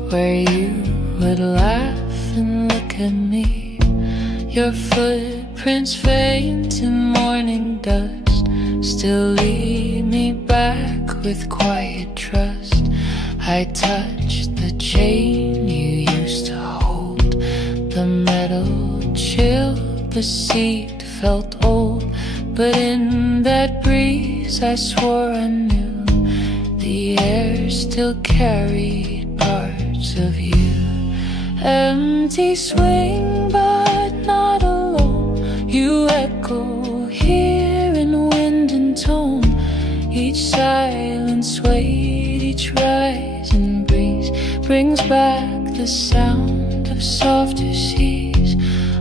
where you would laugh and look at me. Your footprints faint in morning dust still lead me back with quiet trust. I touched the chain you used to hold, the metal chill, the seat felt old. but in that breeze I swore I knew the air still carried parts of you. Empty swing but not alone, you echo here in wind and tone. Each silent sway, each rising breeze brings back the sound of softer seas.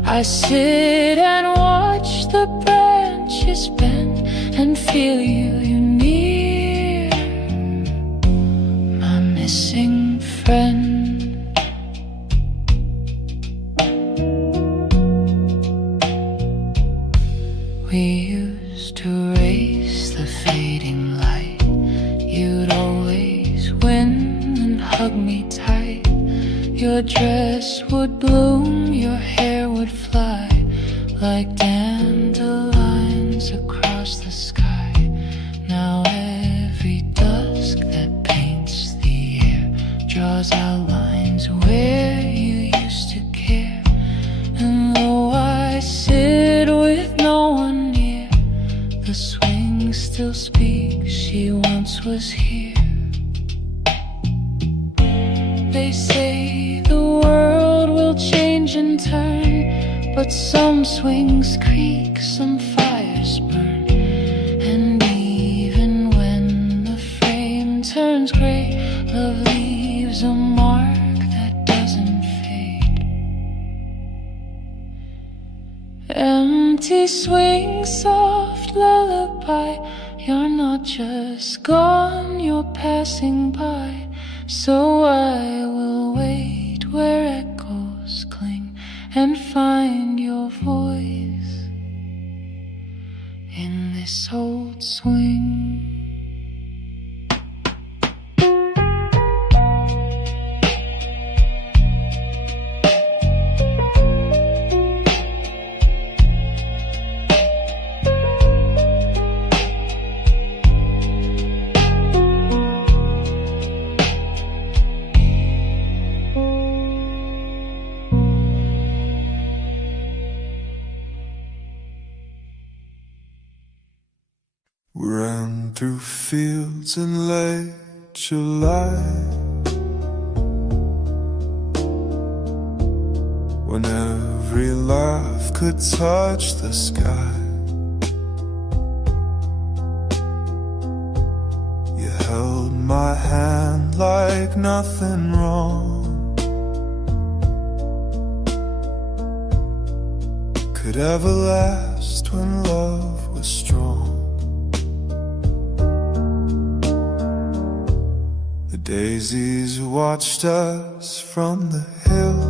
I sit and watch the branches bend and feel you near, my missing friend. We used to race the fading light. You'd always win and hug me tight. Your dress would bloom, your hair would fly like dandelions across the sky. Now every dusk that paints the air draws outlines where you used to care. And though I sit with no one near, the swing still speaks, she once was here. They say the world will change and turn, but some swings creak, some fires burn. And even when the frame turns gray, love leaves a mark that doesn't fade. Empty swing, soft lullaby, you're not just gone, you're passing by. So I will wait where echoes cling and find your voice in this old swing. We ran through fields in late July, when every laugh could touch the sky. You held my hand like nothing wrong could ever last when love was strong. The daisies watched us from the hill.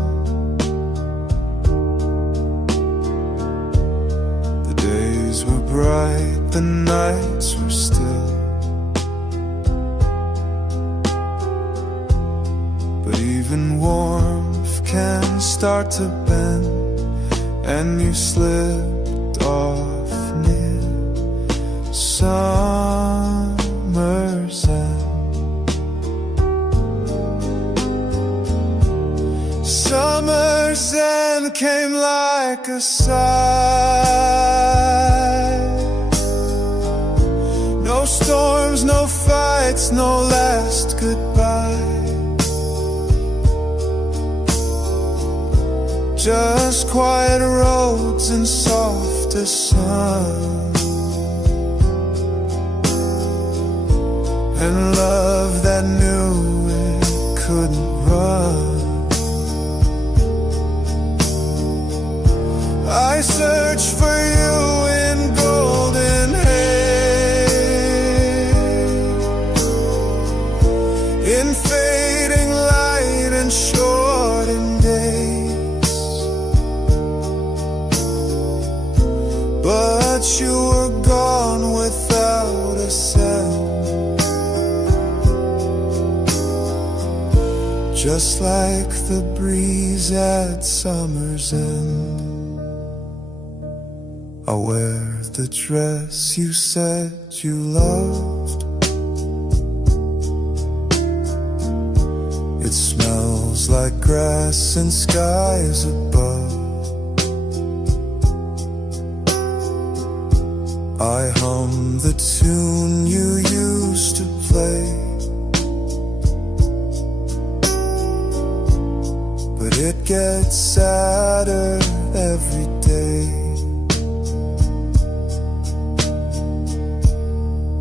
The days were bright, the nights were still. But even warmth can start to bend, and you slipped off near summer's end. Summer's end came like a sigh. No storms, no fights, no last goodbye. Just quiet roads and softer sun, and love that knew it couldn't run. I search for you in golden haze, in fading light and shortened days. But you were gone without a sound, just like the breeze at summer's end. I wear the dress you said you loved. It smells like grass and skies above. I hum the tune you used to play, but it gets sadder every day.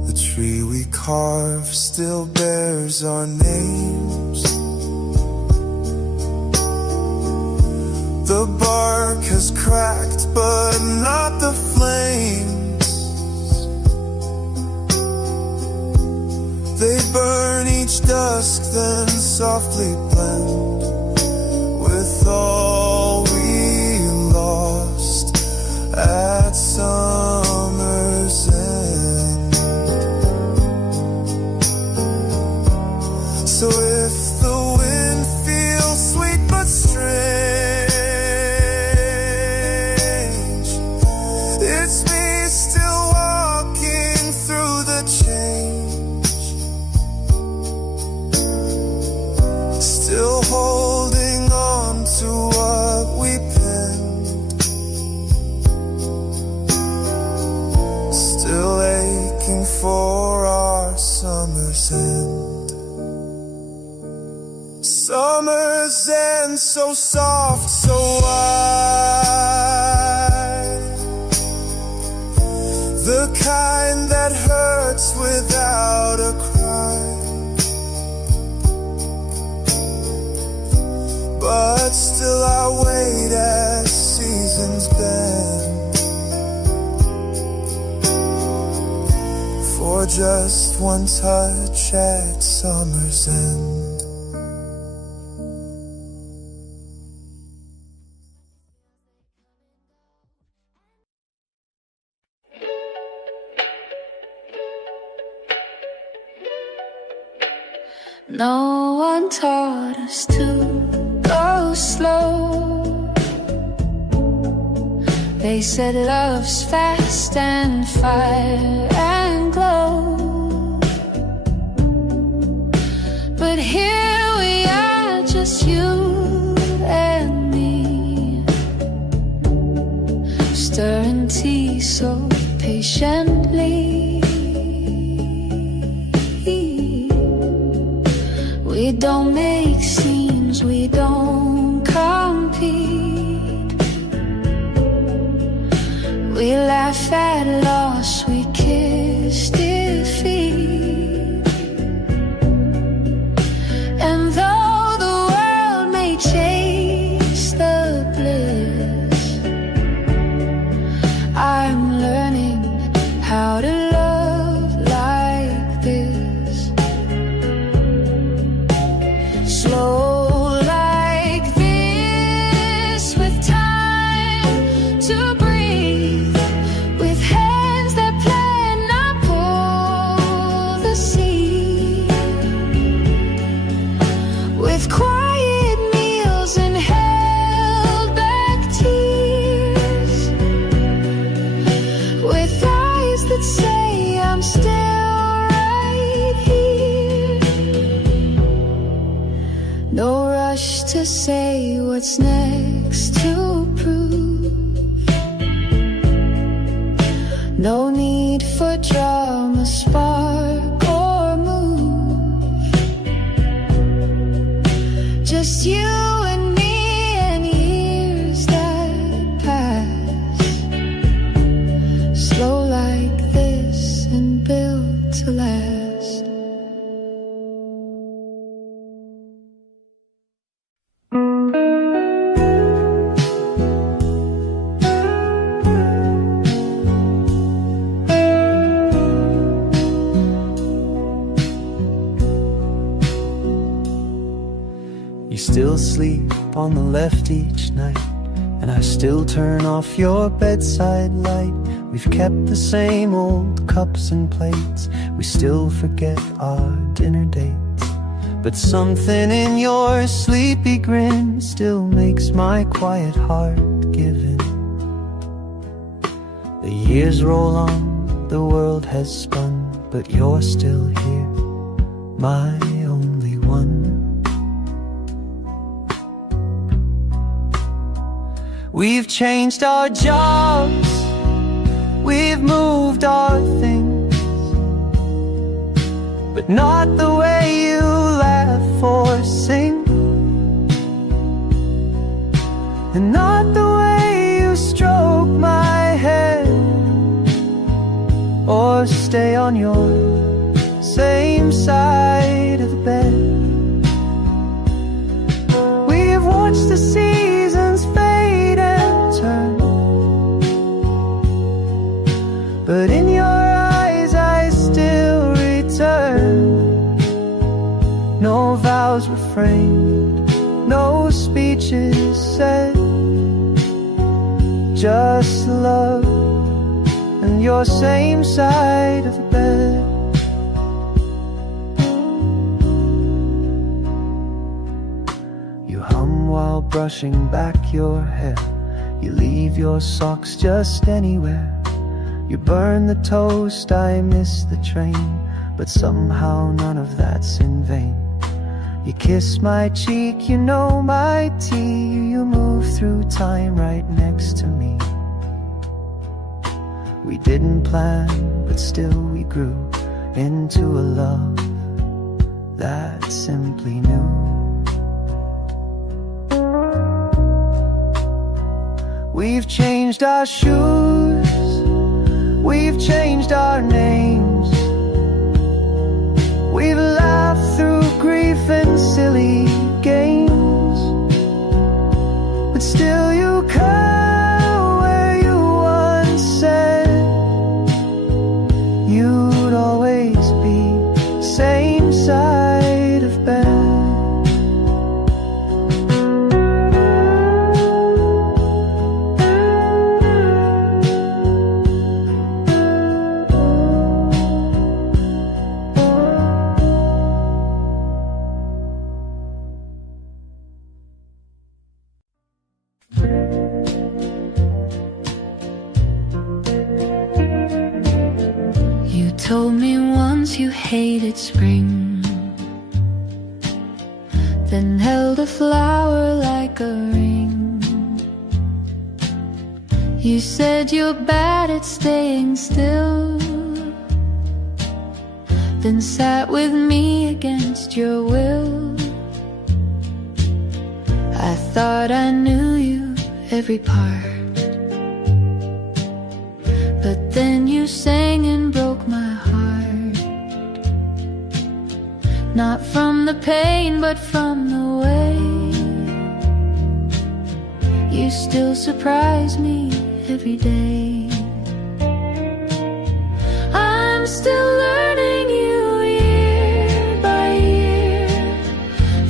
The tree we carve still bears our names. The bark has cracked, but not the flames. They burn each dusk, then softly blend with all we lost at summer's end. So if the wind feels sweet but strange, it's me still walking through the change, still holding on to what we penned, still aching for our summer's end. Summer's end, so soft, so wide, the kind that hurts without a cry, but still I wait as seasons bend for just one touch at summer's end. No one taught us to go slow. They said love's fast and fire and glow, but here we are, just you and me, stirring tea so patiently. We don't make scenes, we don't compete. We laugh at loss, we kiss defeat. And though the world may chase the bliss, I'm learning how to love like this. Slow like this, with time to breathe, with hands that plan, not pull the sea, with quiet meals and held back tears, with eyes that say I'm still right here. No rush to say what's next to prove, no need for drama, spark or move, just you and me and years that pass, slow like this and built to last. You still sleep on the left each night, and I still turn off your bedside light. We've kept the same old cups and plates, we still forget our dinner dates, but something in your sleepy grin still makes my quiet heart give in. The years roll on, the world has spun, but you're still here, my only one. We've changed our jobs, we've moved moved our things, but not the way you laugh or sing, and not the way you stroke my head, or stay on your same side of the bed. We've watched the seasons fade and turn, but in your eyes I still return. No vows were framed, no speeches said, just love and your same side of the bed. You hum while brushing back your hair, you leave your socks just anywhere. You burn the toast, I miss the train, but somehow none of that's in vain. You kiss my cheek, you know my tea, you move through time right next to me. We didn't plan, but still we grew into a love that simply knew. We've changed our shoes, we've changed our names, we've laughed through grief and silly games, but still you come where you once said you'd always be same side of bed. Told me once you hated spring, then held a flower like a ring. You said you're bad at staying still, then sat with me against your will. I thought I knew you every part, but then you sang and broke my heart. Not from the pain, but from the way you still surprise me every day. I'm still learning you year by year,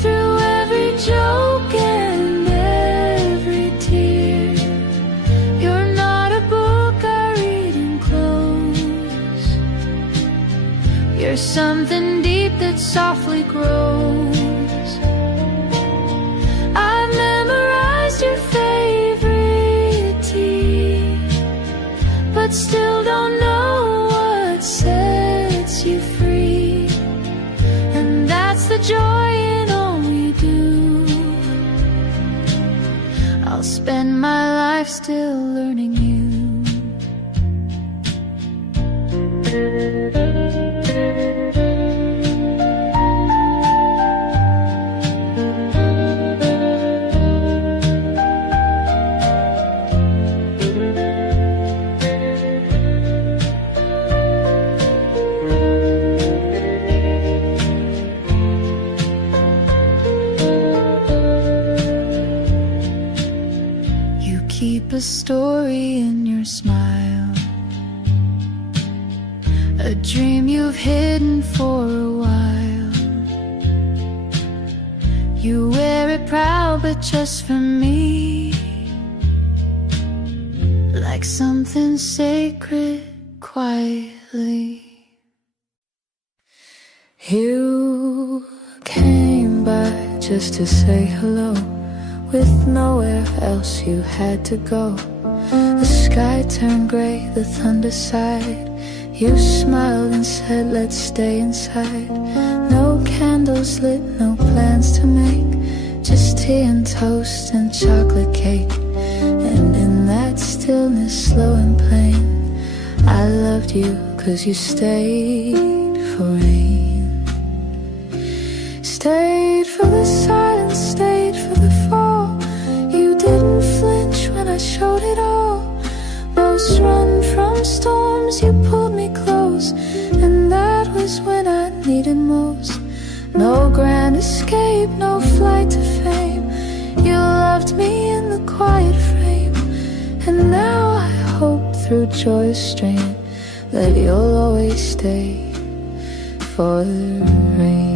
through every joke and every tear. You're not a book I read and close, you're something deep that softly grows. I've memorized your favorite tea, but still don't know what sets you free. And that's the joy in all we do. I'll spend my life still learning you. A story in your smile, a dream you've hidden for a while. You wear it proud, but just for me, like something sacred quietly. You came by just to say hello, with nowhere else you had to go. The sky turned grey, the thunder sighed. You smiled and said, let's stay inside. No candles lit, no plans to make, just tea and toast and chocolate cake. And in that stillness, slow and plain, I loved you 'cause you stayed for rain, stayed for the silence, stayed for the fall. You didn't flinch when I showed it all. Most run from storms, you pulled me close, and that was when I needed most. No grand escape, no flight to fame. You loved me in the quiet frame, and now I hope through joyous strain that you'll always stay for the rain.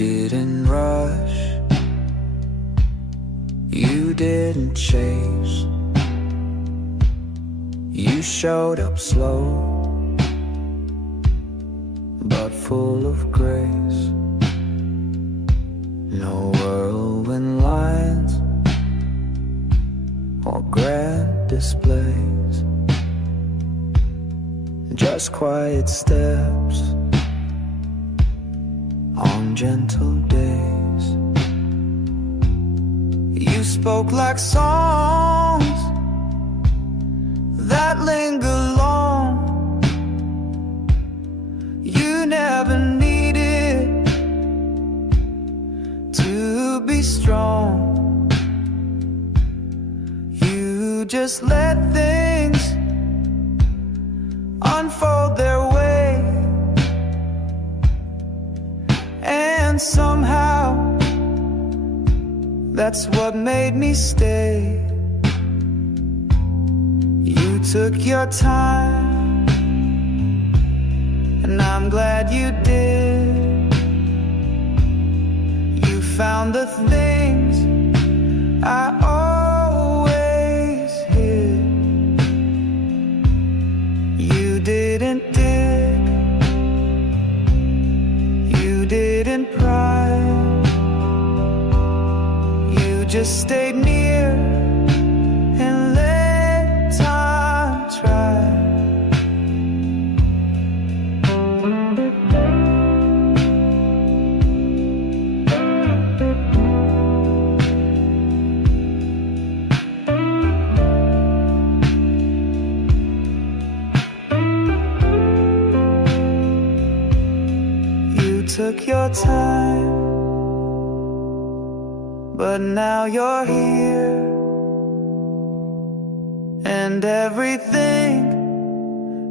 Didn't rush, you didn't chase. You showed up slow, but full of grace. No whirlwind lines or grand displays, just quiet steps on gentle days. You spoke like songs that linger long. You never needed to be strong. You just let things unfold their way, and somehow that's what made me stay. You took your time, and I'm glad you did. You found the things I always hid. You didn't dig, you didn't pry, you just stayed near and let time try. You took your time, but now you're here, and everything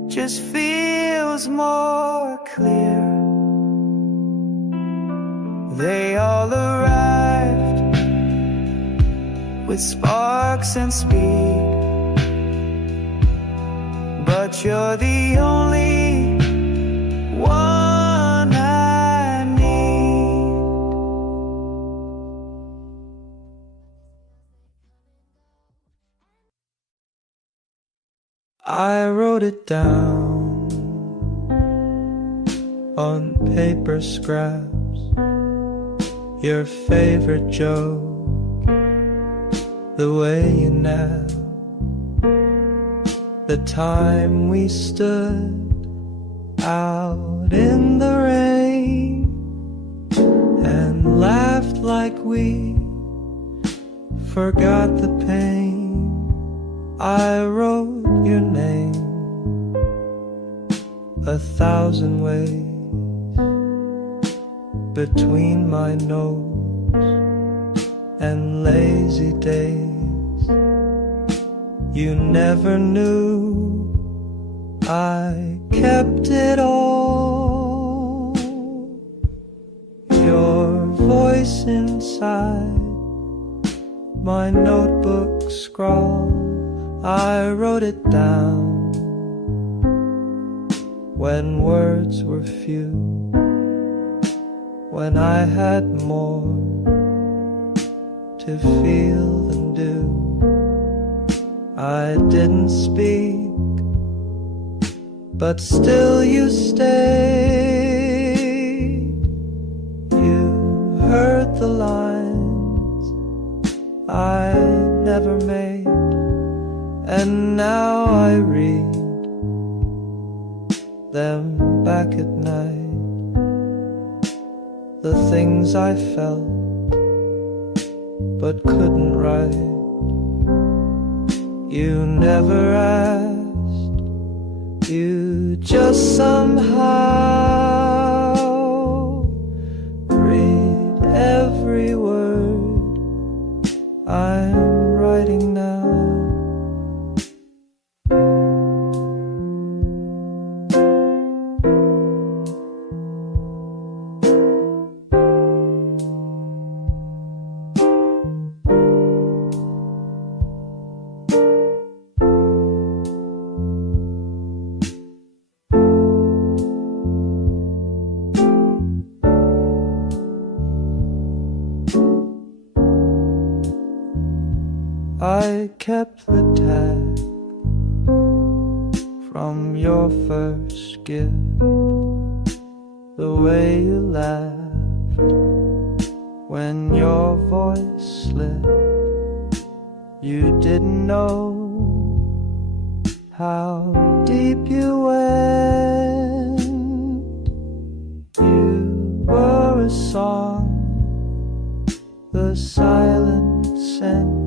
just feels more clear. They all arrived with sparks and speed, but you're the only one I need. I wrote it down on paper scraps, your favorite joke, the way you nap, the time we stood out in the rain and laughed like we forgot the pain I wrote your name 1,000 ways between my notes and lazy days. You never knew I kept it all. Your voice inside my notebook scrawl, I wrote it down when words were few, when I had more to feel than do. I didn't speak, but still you stayed. You heard the lines I never made, and now I read them back at night. The things I felt but couldn't write. You never asked, you just somehow read every word I'm writing now. I kept the tag from your first gift, the way you laughed when your voice slipped. You didn't know how deep you went. You were a song, the silent scent.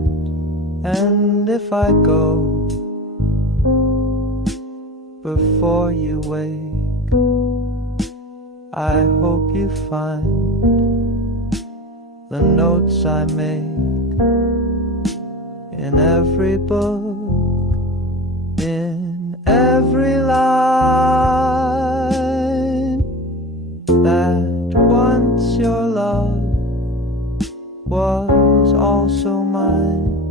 And if I go before you wake, I hope you find the notes I make in every book, in every line, that once your love was also mine.